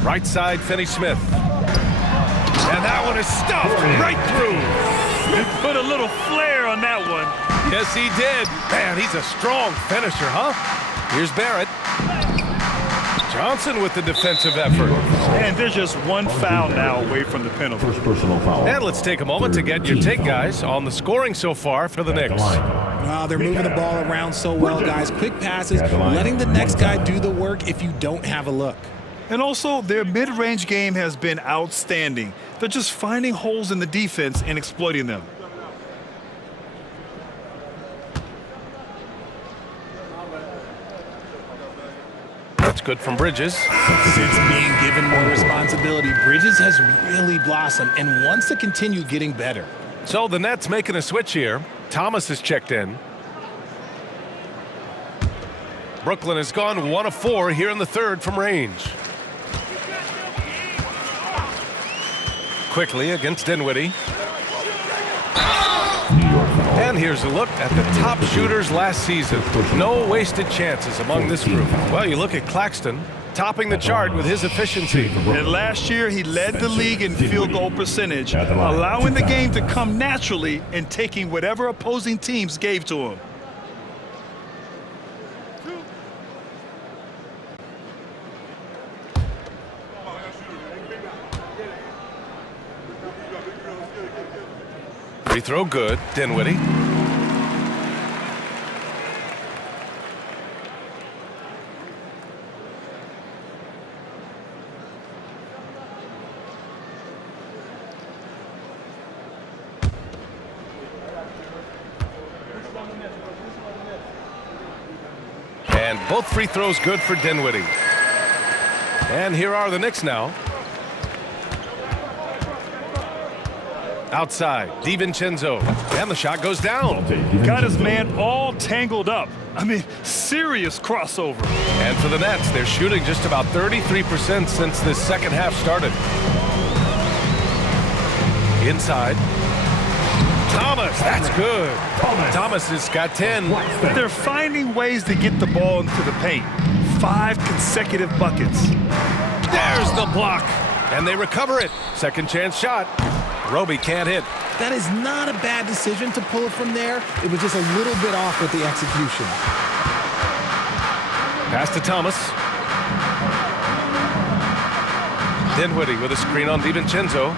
Right side, Finney-Smith. And that one is stuffed right through. And put a little flair on that one. Yes, he did. Man, he's a strong finisher, huh? Here's Barrett. Johnson with the defensive effort. And there's just one foul now away from the penalty. First personal foul. And let's take a moment to get your take, guys, on the scoring so far for the Knicks. They're moving the ball around so well, guys. Quick passes, letting the next guy do the work if you don't have a look. And also, their mid-range game has been outstanding. They're just finding holes in the defense and exploiting them. That's good from Bridges. Since being given more responsibility, Bridges has really blossomed and wants to continue getting better. So the Nets making a switch here. Thomas is checked in. Brooklyn has gone 1 of 4 here in the third from range. Quickly against Dinwiddie. And here's a look at the top shooters last season. No wasted chances among this group. Well, you look at Claxton, topping the chart with his efficiency. And last year, he led the league in field goal percentage, allowing the game to come naturally and taking whatever opposing teams gave to him. Free throw good, Dinwiddie. And both free throws good for Dinwiddie. And here are the Knicks now. Outside, DiVincenzo, and the shot goes down. Got his man all tangled up. I mean, serious crossover. And for the Nets, they're shooting just about 33% since this second half started. Inside. Thomas, that's good. Thomas has got 10. They're finding ways to get the ball into the paint. 5 consecutive buckets. There's the block. And they recover it. Second chance shot. Roby can't hit. That is not a bad decision to pull it from there. It was just a little bit off with the execution. Pass to Thomas. Dinwiddie with a screen on DiVincenzo.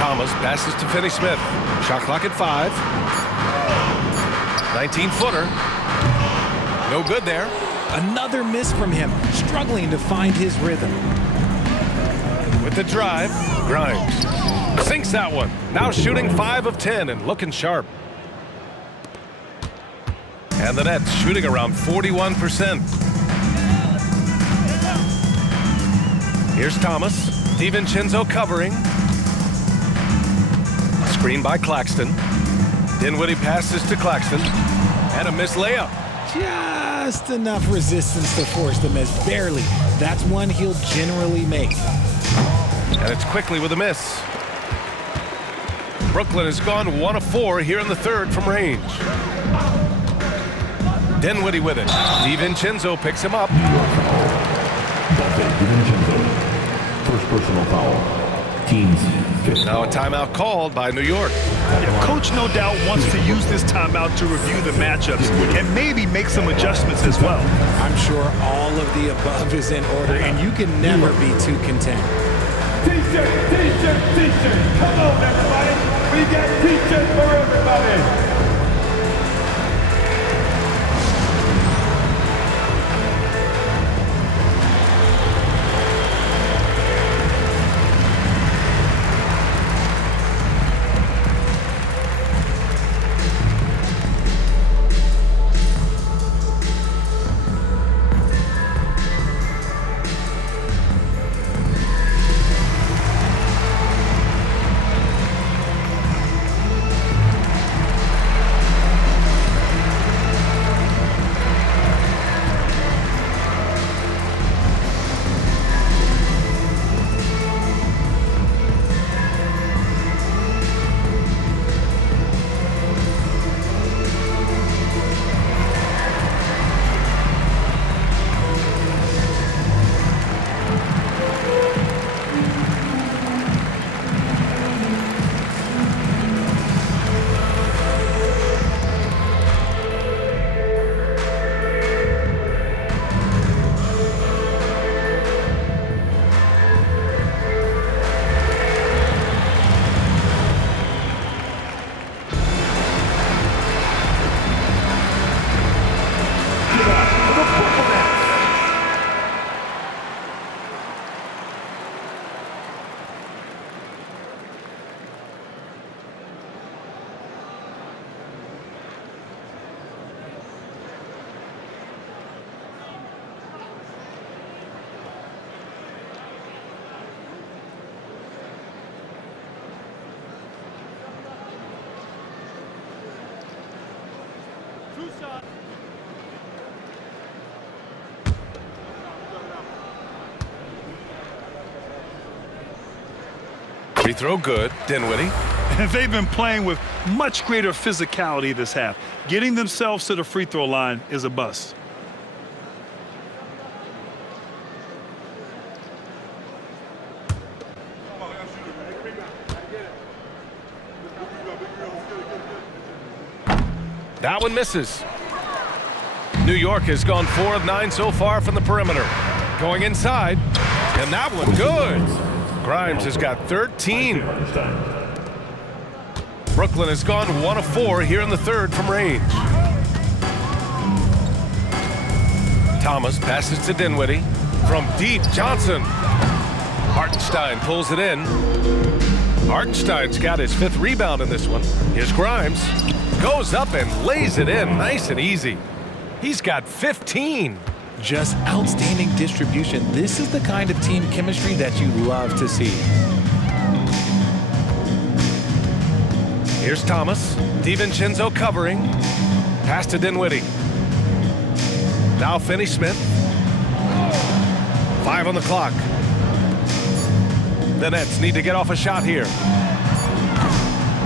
Thomas passes to Finney-Smith. Shot clock at 5. 19-footer. No good there. Another miss from him, struggling to find his rhythm. With the drive, Grimes sinks that one. Now shooting 5 of 10 and looking sharp. And the Nets shooting around 41%. Here's Thomas. DiVincenzo covering. Screen by Claxton. Dinwiddie passes to Claxton. And a missed layup. Just enough resistance to force the miss. Barely. That's one he'll generally make. And it's quickly with a miss. Brooklyn has gone 1 of 4 here in the third from range. Dinwiddie with it. DiVincenzo picks him up. First personal foul. Team's fifth. Now a timeout called by New York. Yeah, Coach no doubt wants to use this timeout to review the matchups and maybe make some adjustments as well. I'm sure all of the above is in order, and you can never be too content. T-shirt, T-shirt, T-shirt. Come on, everybody. We got T-shirts for everybody. Free throw good. Dinwiddie. And they've been playing with much greater physicality this half. Getting themselves to the free throw line is a bust. That one misses. New York has gone 4 of 9 so far from the perimeter. Going inside, and that one good. Grimes has got 13. Brooklyn has gone 1 of 4 here in the third from range. Thomas passes to Dinwiddie. From deep, Johnson. Hartenstein pulls it in. Hartenstein's got his 5th rebound in this one. Here's Grimes. Goes up and lays it in nice and easy. He's got 15. Just outstanding distribution. This is the kind of team chemistry that you love to see. Here's Thomas. DiVincenzo covering. Pass to Dinwiddie. Now Finney-Smith. 5 on the clock. The Nets need to get off a shot here.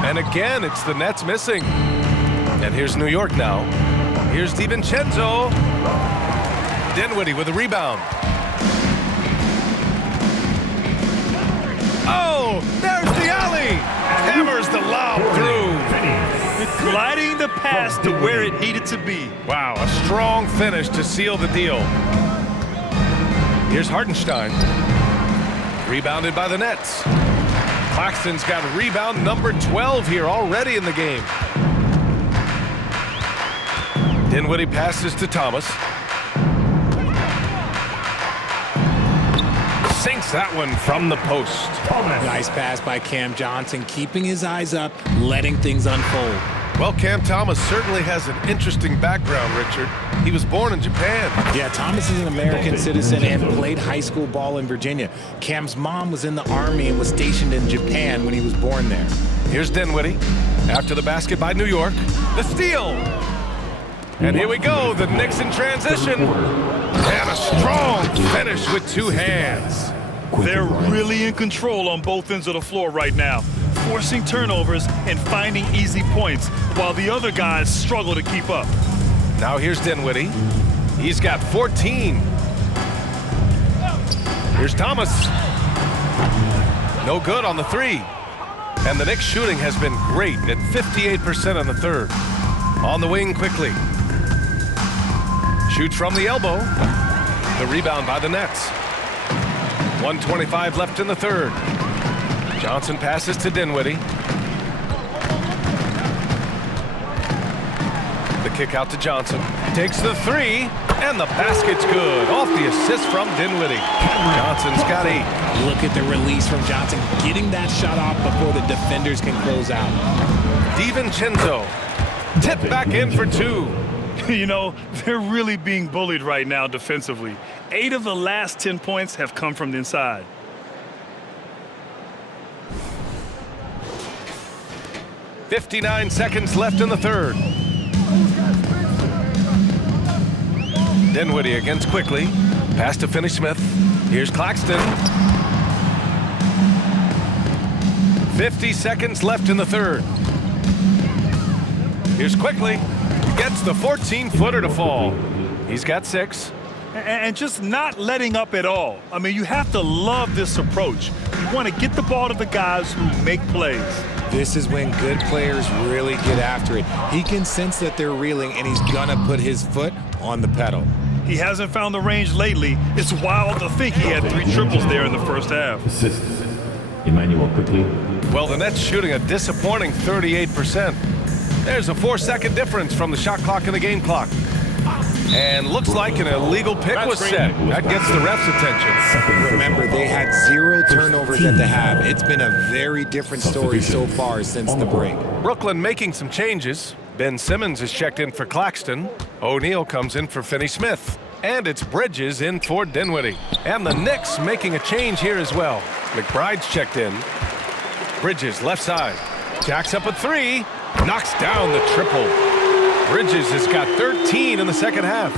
And again, it's the Nets missing. And here's New York now. Here's DiVincenzo. Dinwiddie with a rebound. Oh, there's the alley. Hammers the lob through. Gliding the pass to where it needed to be. Wow, a strong finish to seal the deal. Here's Hartenstein. Rebounded by the Nets. Claxton's got rebound number 12 here already in the game. Dinwiddie passes to Thomas. Sinks that one from the post. Nice pass by Cam Johnson, keeping his eyes up, letting things unfold. Well, Cam Thomas certainly has an interesting background, Richard. He was born in Japan. Yeah, Thomas is an American citizen and played high school ball in Virginia. Cam's mom was in the Army and was stationed in Japan when he was born there. Here's Dinwiddie. After the basket by New York. The steal. And here we go, the Knicks in transition. And a strong finish with 2 hands. They're really in control on both ends of the floor right now, forcing turnovers and finding easy points while the other guys struggle to keep up. Now here's Dinwiddie. He's got 14. Here's Thomas. No good on the 3. And the Knicks shooting has been great at 58% on the 3rd. On the wing quickly. Shoots from the elbow. The rebound by the Nets. 1:25 left in the 3rd. Johnson passes to Dinwiddie. The kick out to Johnson. Takes the 3, and the basket's good. Off the assist from Dinwiddie. Johnson's got 8. Look at the release from Johnson, getting that shot off before the defenders can close out. DiVincenzo tipped back in for 2. You know, they're really being bullied right now defensively. 8 of the last 10 points have come from the inside. .59 seconds left in the 3rd. Dinwiddie against quickly. Pass to Finney-Smith. Here's Claxton. 50 seconds left in the 3rd. Here's quickly. Gets the 14-footer to fall. He's got 6. And just not letting up at all. I mean, you have to love this approach. You want to get the ball to the guys who make plays. This is when good players really get after it. He can sense that they're reeling, and he's gonna put his foot on the pedal. He hasn't found the range lately. It's wild to think he had 3 triples there in the first half. Assist. Emmanuel quickly. Well, the Nets shooting a disappointing 38%. There's a 4-second difference from the shot clock and the game clock. And looks like an illegal pick was set. That gets the ref's attention. Remember, they had 0 turnovers at the half. It's been a very different story so far since the break. Brooklyn making some changes. Ben Simmons is checked in for Claxton. O'Neal comes in for Finney-Smith. And it's Bridges in for Dinwiddie. And the Knicks making a change here as well. McBride's checked in. Bridges left side. Jacks up a 3. Knocks down the triple. Bridges has got 13 in the second half.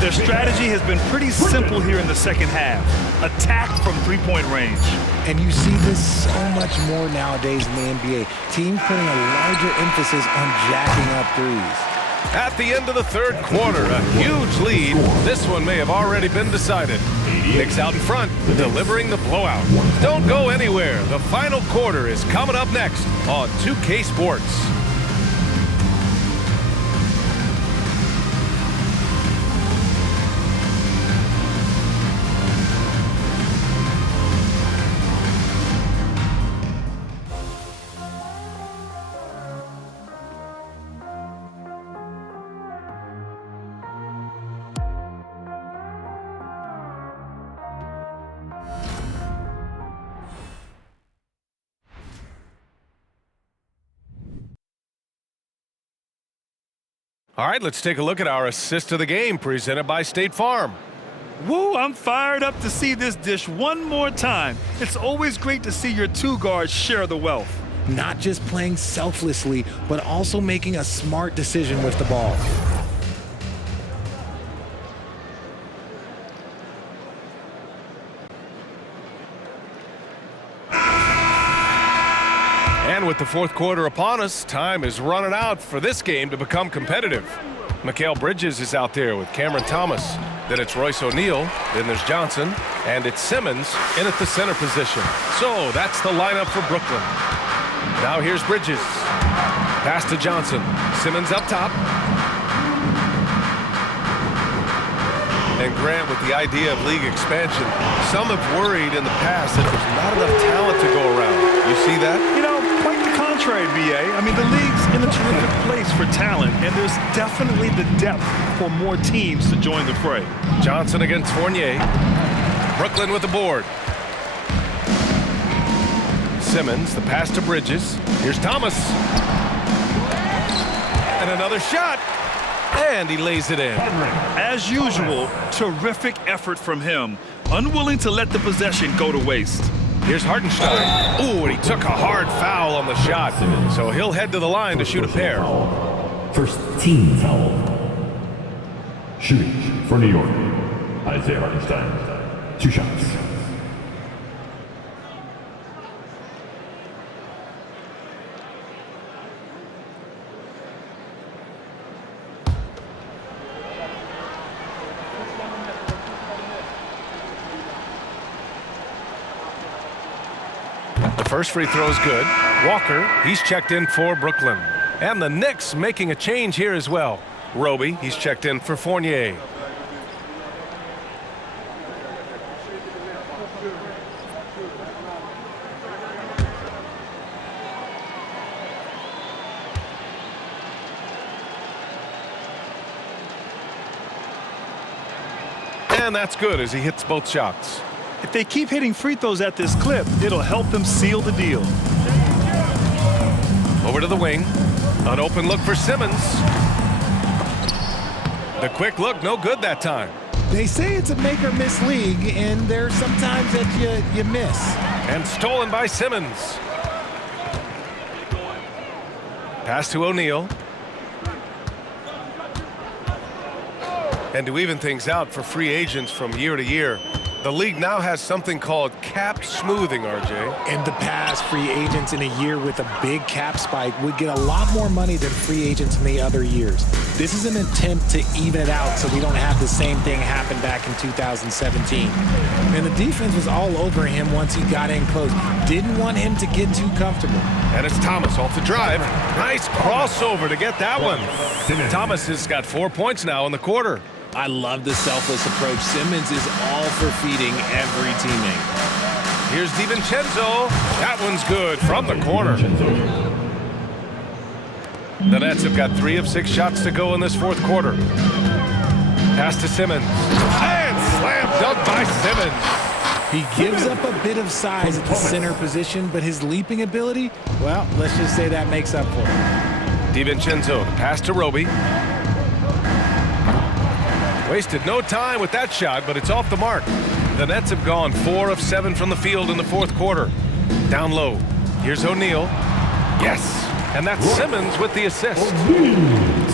Their strategy has been pretty simple here in the second half. Attack from 3-point range. And you see this so much more nowadays in the NBA. Teams putting a larger emphasis on jacking up threes. At the end of the 3rd quarter, a huge lead. This one may have already been decided. Knicks out in front, delivering the blowout. Don't go anywhere. The final quarter is coming up next on 2K Sports. All right, let's take a look at our assist of the game presented by State Farm. Woo, I'm fired up to see this dish one more time. It's always great to see your 2 guards share the wealth. not just playing selflessly, but also making a smart decision with the ball. And with the fourth quarter upon us, time is running out for this game to become competitive. Mikal Bridges is out there with Cameron Thomas. Then it's Royce O'Neal. Then there's Johnson. And it's Simmons in at the center position. So that's the lineup for Brooklyn. Now here's Bridges. Pass to Johnson. Simmons up top. And Grant, with the idea of league expansion, some have worried in the past that there's not enough talent to go around. You see that? You know, quite the contrary, BA. I mean, the league's in a terrific place for talent, and there's definitely the depth for more teams to join the fray. Johnson against Fournier. Brooklyn with the board. Simmons, the pass to Bridges. Here's Thomas. And another shot. And he lays it in. As usual, terrific effort from him. Unwilling to let the possession go to waste. Here's Hartenstein. Ooh, and he took a hard foul on the shot. So he'll head to the line to shoot a pair. First team foul. Shooting for New York, Isaiah Hartenstein. 2 shots. First free throw is good. Walker, he's checked in for Brooklyn. And the Knicks making a change here as well. Roby, he's checked in for Fournier. And that's good as he hits both shots. If they keep hitting free throws at this clip, it'll help them seal the deal. Over to the wing. An open look for Simmons. The quick look, no good that time. They say it's a make or miss league, and there's sometimes that you miss. And stolen by Simmons. Pass to O'Neal. And to even things out for free agents from year to year, the league now has something called cap smoothing, RJ. In the past, free agents in a year with a big cap spike would get a lot more money than free agents in the other years. This is an attempt to even it out so we don't have the same thing happen back in 2017. And the defense was all over him once he got in close. Didn't want him to get too comfortable. And it's Thomas off the drive. Nice crossover to get that one. Thomas has got 4 points now in the quarter. I love the selfless approach. Simmons is all for feeding every teammate. Here's DiVincenzo. That one's good from the corner. The Nets have got 3 of 6 shots to go in this fourth quarter. Pass to Simmons. And slam dunk by Simmons. He gives up a bit of size at the center position, but his leaping ability, well, let's just say that makes up for it. DiVincenzo, pass to Roby. Wasted no time with that shot, but it's off the mark. The Nets have gone 4 of 7 from the field in the fourth quarter. Down low. Here's O'Neal. Yes. And that's Simmons with the assist.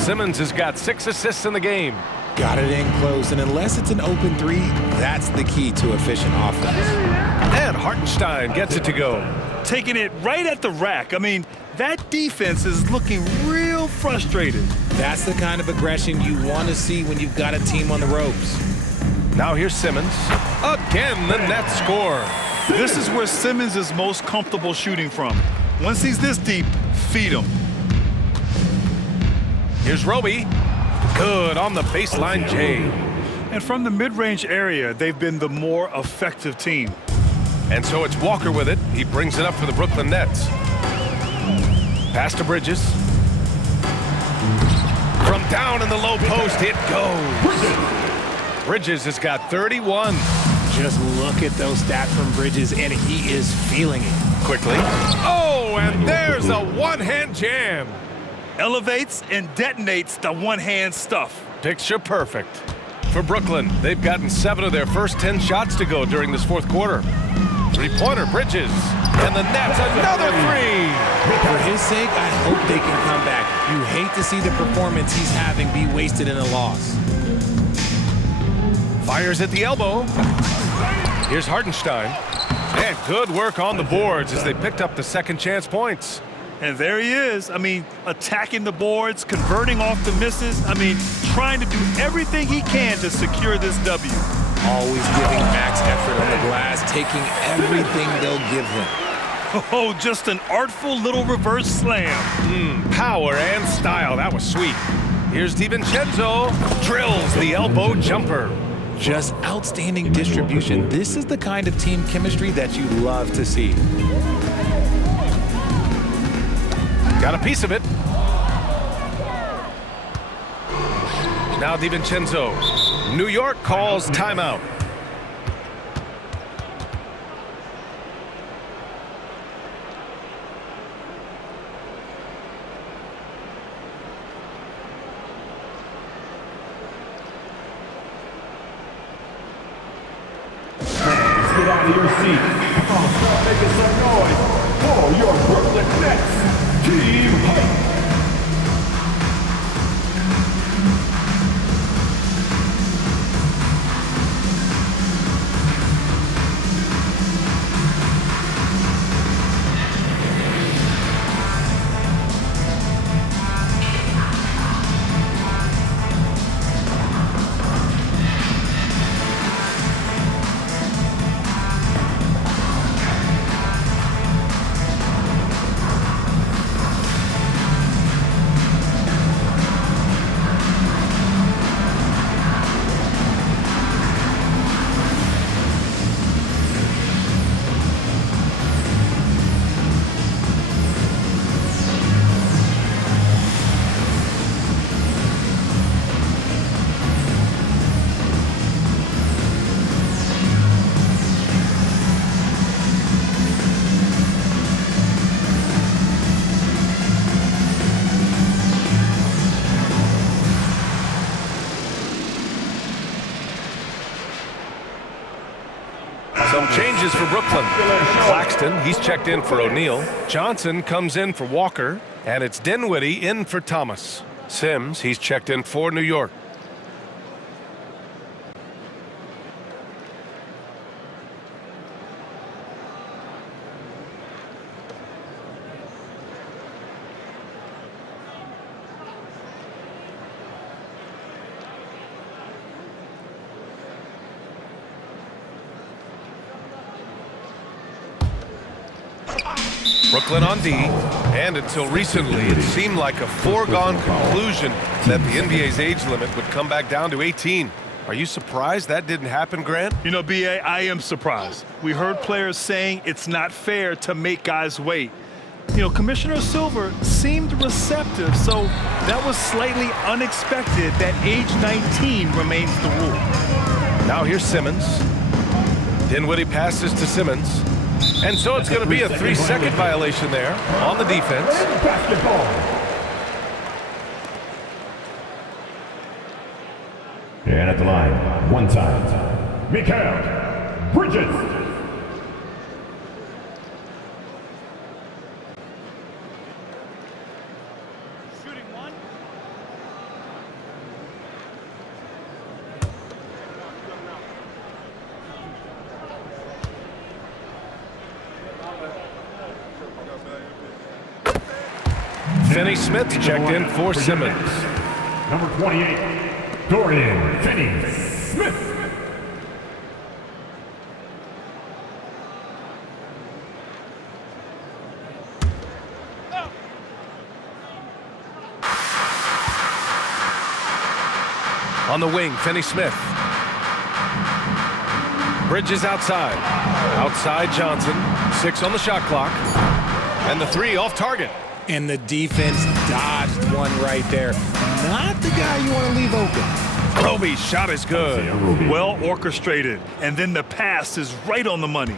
Simmons has got 6 assists in the game. Got it in close, and unless it's an open 3, that's the key to efficient offense. And Hartenstein gets it to go. Taking it right at the rack. I mean, that defense is looking real frustrated. That's the kind of aggression you want to see when you've got a team on the ropes. Now here's Simmons. Again, the Nets score. This is where Simmons is most comfortable shooting from. Once he's this deep, feed him. Here's Roby. Good on the baseline, Jay. And from the mid-range area, they've been the more effective team. And so it's Walker with it. He brings it up for the Brooklyn Nets. Pass to Bridges. From down in the low post, it goes. Bridges has got 31. Just look at those stats from Bridges, and he is feeling it. Quickly. Oh, and there's a one-hand jam. Elevates and detonates the one-hand stuff. Picture perfect. For Brooklyn, they've gotten 7 of their first 10 shots to go during this fourth quarter. Three-pointer, Bridges. And the Nets, another three. For his sake, I hope they can come back. You hate to see the performance he's having be wasted in a loss. Fires at the elbow. Here's Hartenstein. And good work on the boards as they picked up the second chance points. And there he is. I mean, attacking the boards, converting off the misses. I mean, trying to do everything he can to secure this W. Always giving max effort on the glass, taking everything they'll give him. Oh, just an artful little reverse slam. Power and style. That was sweet. Here's DiVincenzo. Drills the elbow jumper. Just outstanding distribution. This is the kind of team chemistry that you love to see. Got a piece of it. Now DiVincenzo. New York calls timeout. Get out of your seat. Come on, start making some noise for your Brooklyn Nets. Team Hype. Some changes for Brooklyn. Claxton, he's checked in for O'Neal. Johnson comes in for Walker. And it's Dinwiddie in for Thomas. Sims, he's checked in for New York. Brooklyn on D, and until recently, it seemed like a foregone conclusion that the NBA's age limit would come back down to 18. Are you surprised that didn't happen, Grant? You know, B.A., I am surprised. We heard players saying it's not fair to make guys wait. You know, Commissioner Silver seemed receptive, so that was slightly unexpected that age 19 remains the rule. Now here's Simmons. Dinwiddie passes to Simmons. And so it's going to be a 3-second violation there on the defense. Basketball. And at the line, one time, Mikal Bridges. Shooting one. Finney-Smith checked in for Simmons. Number 28, Dorian Finney-Smith. On the wing, Finney-Smith. Bridges outside. Outside Johnson. 6 on the shot clock. And the 3 off target. And the defense dodged one right there. Not the guy you want to leave open. Roby's shot is good. Well orchestrated. And then the pass is right on the money.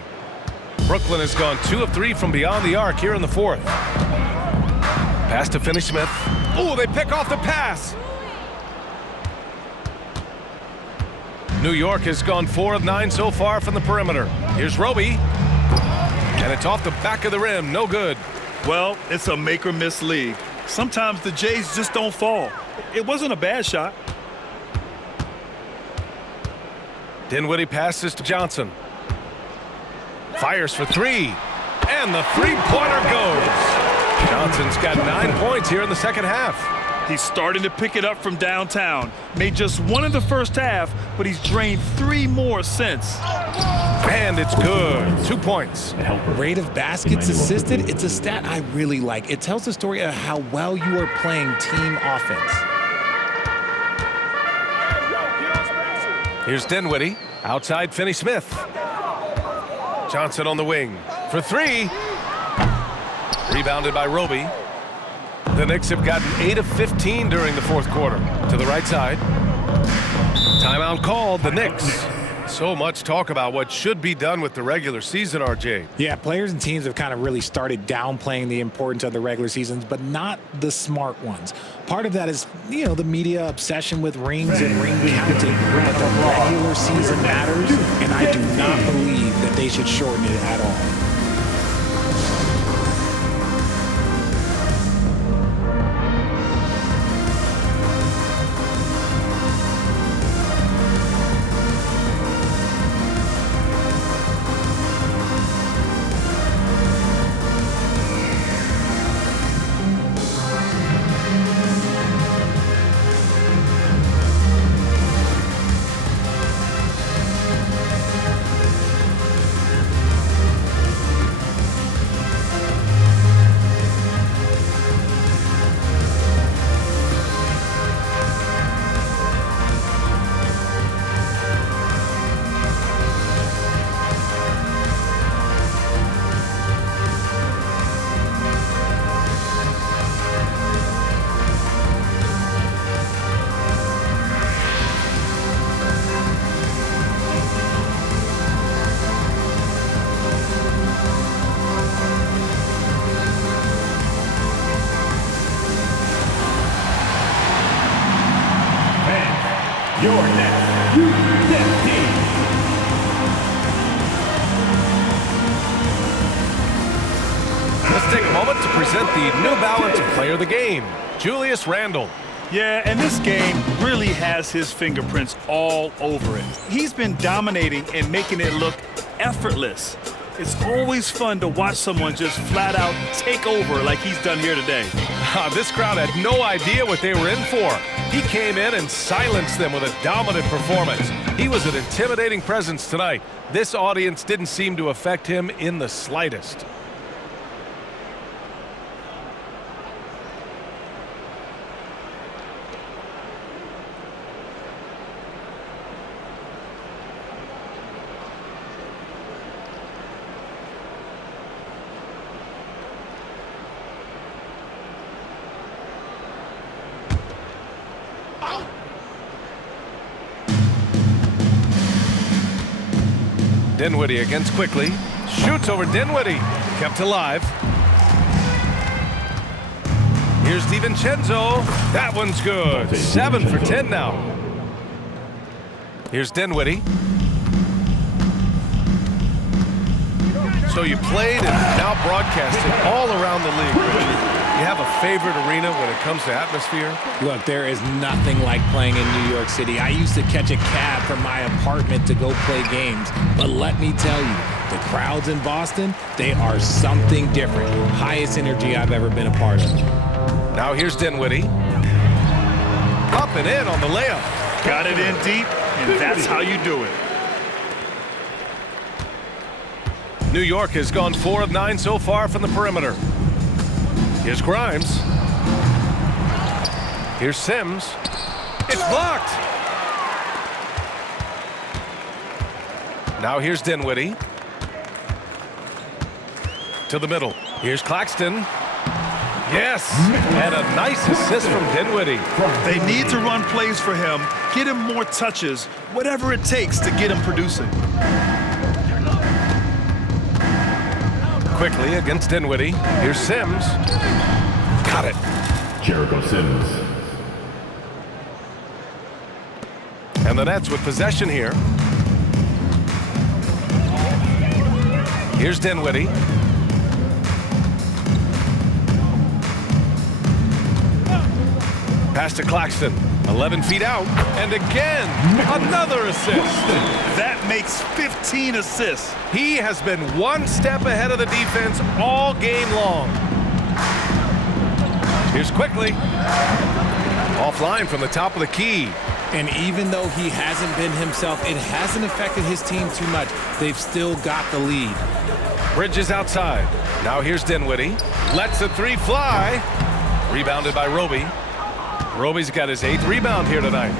Brooklyn has gone 2 of 3 from beyond the arc here in the 4th. Pass to Finney-Smith. Oh, they pick off the pass. New York has gone 4 of 9 so far from the perimeter. Here's Roby. And it's off the back of the rim. No good. Well, it's a make-or-miss league. Sometimes the Jays just don't fall. It wasn't a bad shot. Dinwiddie passes to Johnson. Fires for three. And the three-pointer goes. Johnson's got 9 points here in the second half. He's starting to pick it up from downtown. Made just one in the first half, but he's drained 3 more since. And it's good. 2 points. Rate of baskets assisted, it's a stat I really like. It tells the story of how well you are playing team offense. Here's Dinwiddie. Outside Finney-Smith. Johnson on the wing. For three. Rebounded by Roby. The Knicks have gotten 8 of 15 during the fourth quarter. To the right side. Timeout called, the Knicks. So much talk about what should be done with the regular season, RJ. Yeah, players and teams have kind of really started downplaying the importance of the regular seasons, but not the smart ones. Part of that is, the media obsession with rings and ring counting. But the regular season matters, and I do not believe that they should shorten it at all. Your next U-10 team. Let's take a moment to present the New Balance Player of the Game, Julius Randle. Yeah, and this game really has his fingerprints all over it. He's been dominating and making it look effortless. It's always fun to watch someone just flat out take over like he's done here today. This crowd had no idea what they were in for. He came in and silenced them with a dominant performance. He was an intimidating presence tonight. This audience didn't seem to affect him in the slightest. Dinwiddie against quickly. Shoots over Dinwiddie. Kept alive. Here's DiVincenzo. That one's good. 7 for 10 now. Here's Dinwiddie. So you played and now broadcasted all around the league. You have a favorite arena when it comes to atmosphere? Look, there is nothing like playing in New York City. I used to catch a cab from my apartment to go play games. But let me tell you, the crowds in Boston, they are something different. Highest energy I've ever been a part of. Now here's Dinwiddie. Up and in on the layup. Got it in deep, and that's how you do it. New York has gone 4 of 9 so far from the perimeter. Here's Grimes. Here's Sims. It's blocked. Now here's Dinwiddie. To the middle. Here's Claxton. Yes, and a nice assist from Dinwiddie. They need to run plays for him, get him more touches, whatever it takes to get him producing. Quickly against Dinwiddie. Here's Sims. Got it. Jericho Sims. And the Nets with possession here. Here's Dinwiddie. Pass to Claxton. 11 feet out. And again, another assist. That makes 15 assists. He has been one step ahead of the defense all game long. Here's Quickly. Offline from the top of the key. And even though he hasn't been himself, it hasn't affected his team too much. They've still got the lead. Bridges outside. Now here's Dinwiddie. Lets the three fly. Rebounded by Roby. Roby's got his 8th rebound here tonight.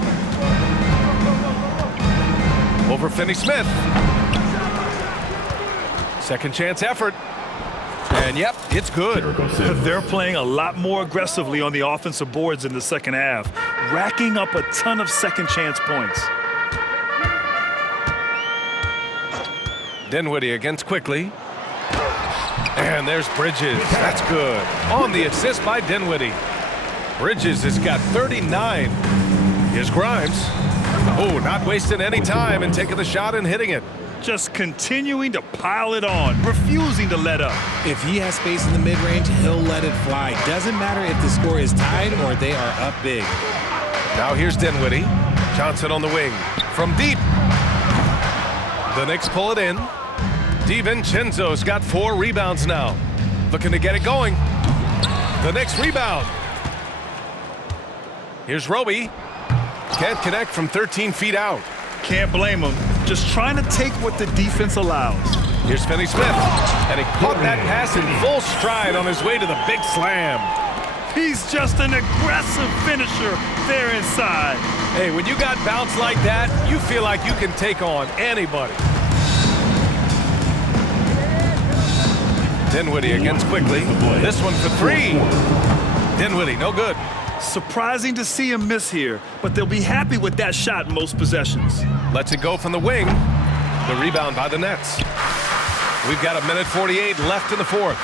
Over Finney-Smith. Second chance effort. And yep, it's good. They're playing a lot more aggressively on the offensive boards in the second half, racking up a ton of second chance points. Dinwiddie against Quickly. And there's Bridges. That's good. On the assist by Dinwiddie. Bridges has got 39. Here's Grimes. Oh, not wasting any time and taking the shot and hitting it. Just continuing to pile it on, refusing to let up. If he has space in the mid-range, he'll let it fly. Doesn't matter if the score is tied or they are up big. Now here's Dinwiddie. Johnson on the wing. From deep. The Knicks pull it in. DiVincenzo's got 4 rebounds now. Looking to get it going. The Knicks rebound. Here's Roby. Can't connect from 13 feet out. Can't blame him. Just trying to take what the defense allows. Here's Finney-Smith. And he caught that pass in full stride on his way to the big slam. He's just an aggressive finisher there inside. Hey, when you got bounce like that, you feel like you can take on anybody. Dinwiddie against Quickly. This one for 3. Dinwiddie, no good. Surprising to see him miss here, but they'll be happy with that shot most possessions. Lets it go from the wing. The rebound by the Nets. We've got 1:48 left in the fourth.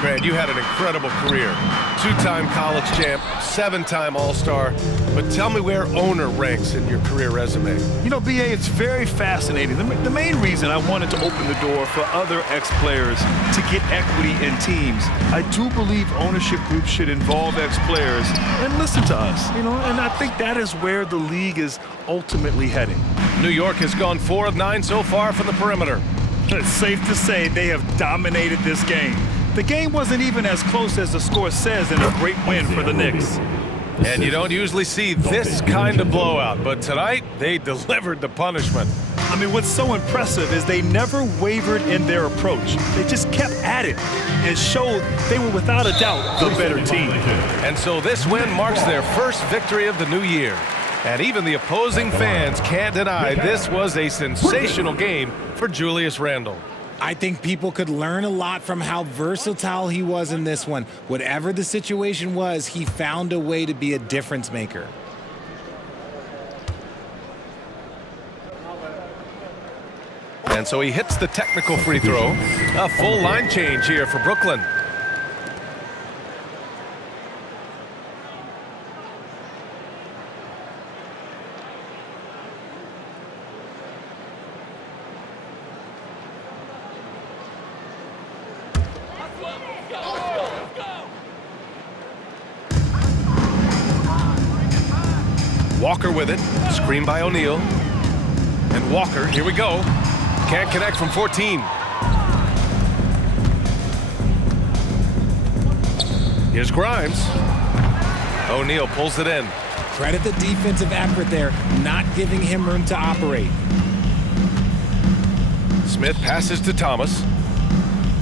Grant, you had an incredible career. 2-time college champ, 7-time All-Star. But tell me where owner ranks in your career resume. You know, B.A., it's very fascinating. The main reason I wanted to open the door for other ex-players to get equity in teams, I do believe ownership groups should involve ex-players and listen to us, you know, and I think that is where the league is ultimately heading. New York has gone 4 of 9 so far from the perimeter. It's safe to say they have dominated this game. The game wasn't even as close as the score says in a great win for the Knicks. And you don't usually see this kind of blowout, but tonight they delivered the punishment. I mean, what's so impressive is they never wavered in their approach. They just kept at it and showed they were without a doubt the better team. And so this win marks their first victory of the new year. And even the opposing fans can't deny this was a sensational game for Julius Randle. I think people could learn a lot from how versatile he was in this one. Whatever the situation was, he found a way to be a difference maker. And so he hits the technical free throw. A full line change here for Brooklyn. Walker with it, screen by O'Neal. And Walker, here we go. Can't connect from 14. Here's Grimes. O'Neal pulls it in. Credit the defensive effort there, not giving him room to operate. Smith passes to Thomas.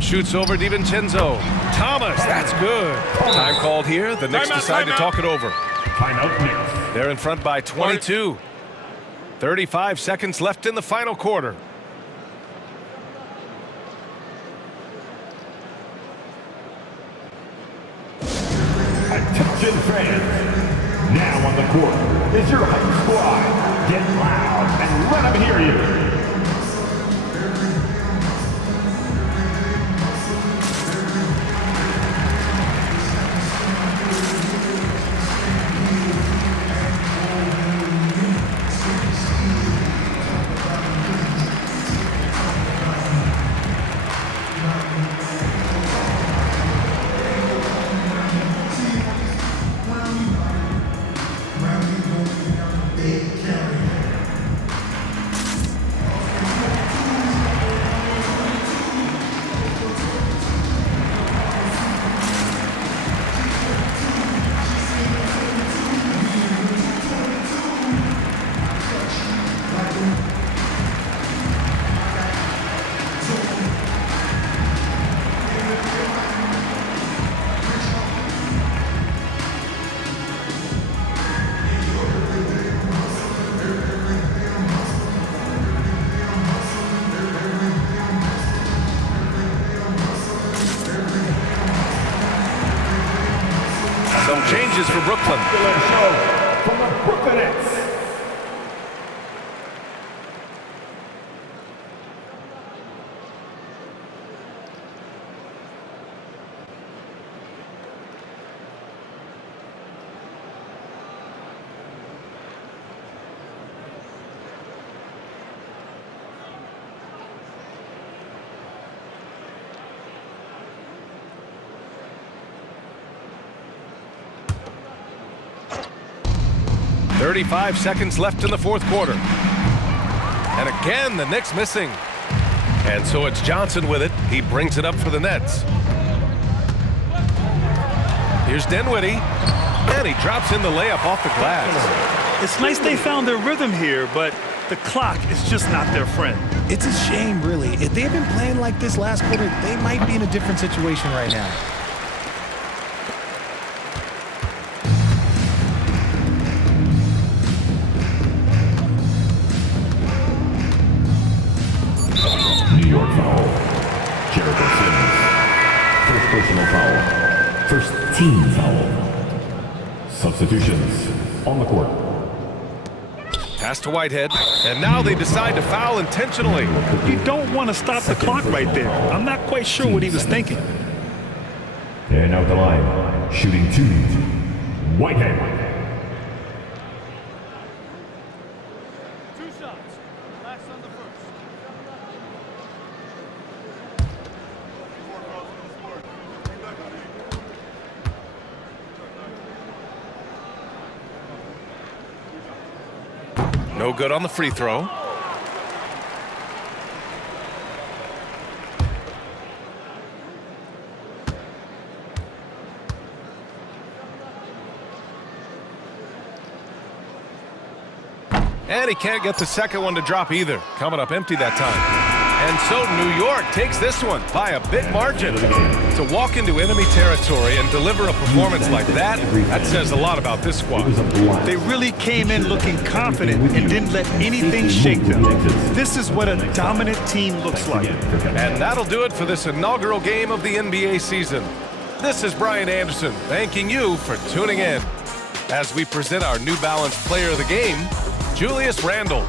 Shoots over DiVincenzo. Thomas, that's good. Time called here. The Knicks decide to talk it over. Timeout Knicks. They're in front by 22. 35 seconds left in the final quarter. Attention fans. Now on the court is your hype squad. Get loud and let them hear you. Some changes for Brooklyn. From the Brooklyn Nets. .35 seconds left in the fourth quarter. And again, the Knicks missing. And so it's Johnson with it. He brings it up for the Nets. Here's Dinwiddie. And he drops in the layup off the glass. It's nice they found their rhythm here, but the clock is just not their friend. It's a shame, really. If they had been playing like this last quarter, they might be in a different situation right now. New York foul. Jericho Sims. First personal foul. First team foul. Substitutions on the court. Pass to Whitehead. And now they decide to foul intentionally. You don't want to stop the clock right there. I'm not quite sure what he was thinking. And out the line. Shooting 2. Whitehead. No good on the free throw. And he can't get the second one to drop either. Coming up empty that time. And so New York takes this one by a big margin. To walk into enemy territory and deliver a performance like that, that says a lot about this squad. They really came in looking confident and didn't let anything shake them. This is what a dominant team looks like. And that'll do it for this inaugural game of the NBA season. This is Brian Anderson thanking you for tuning in as we present our New Balance Player of the Game, Julius Randle.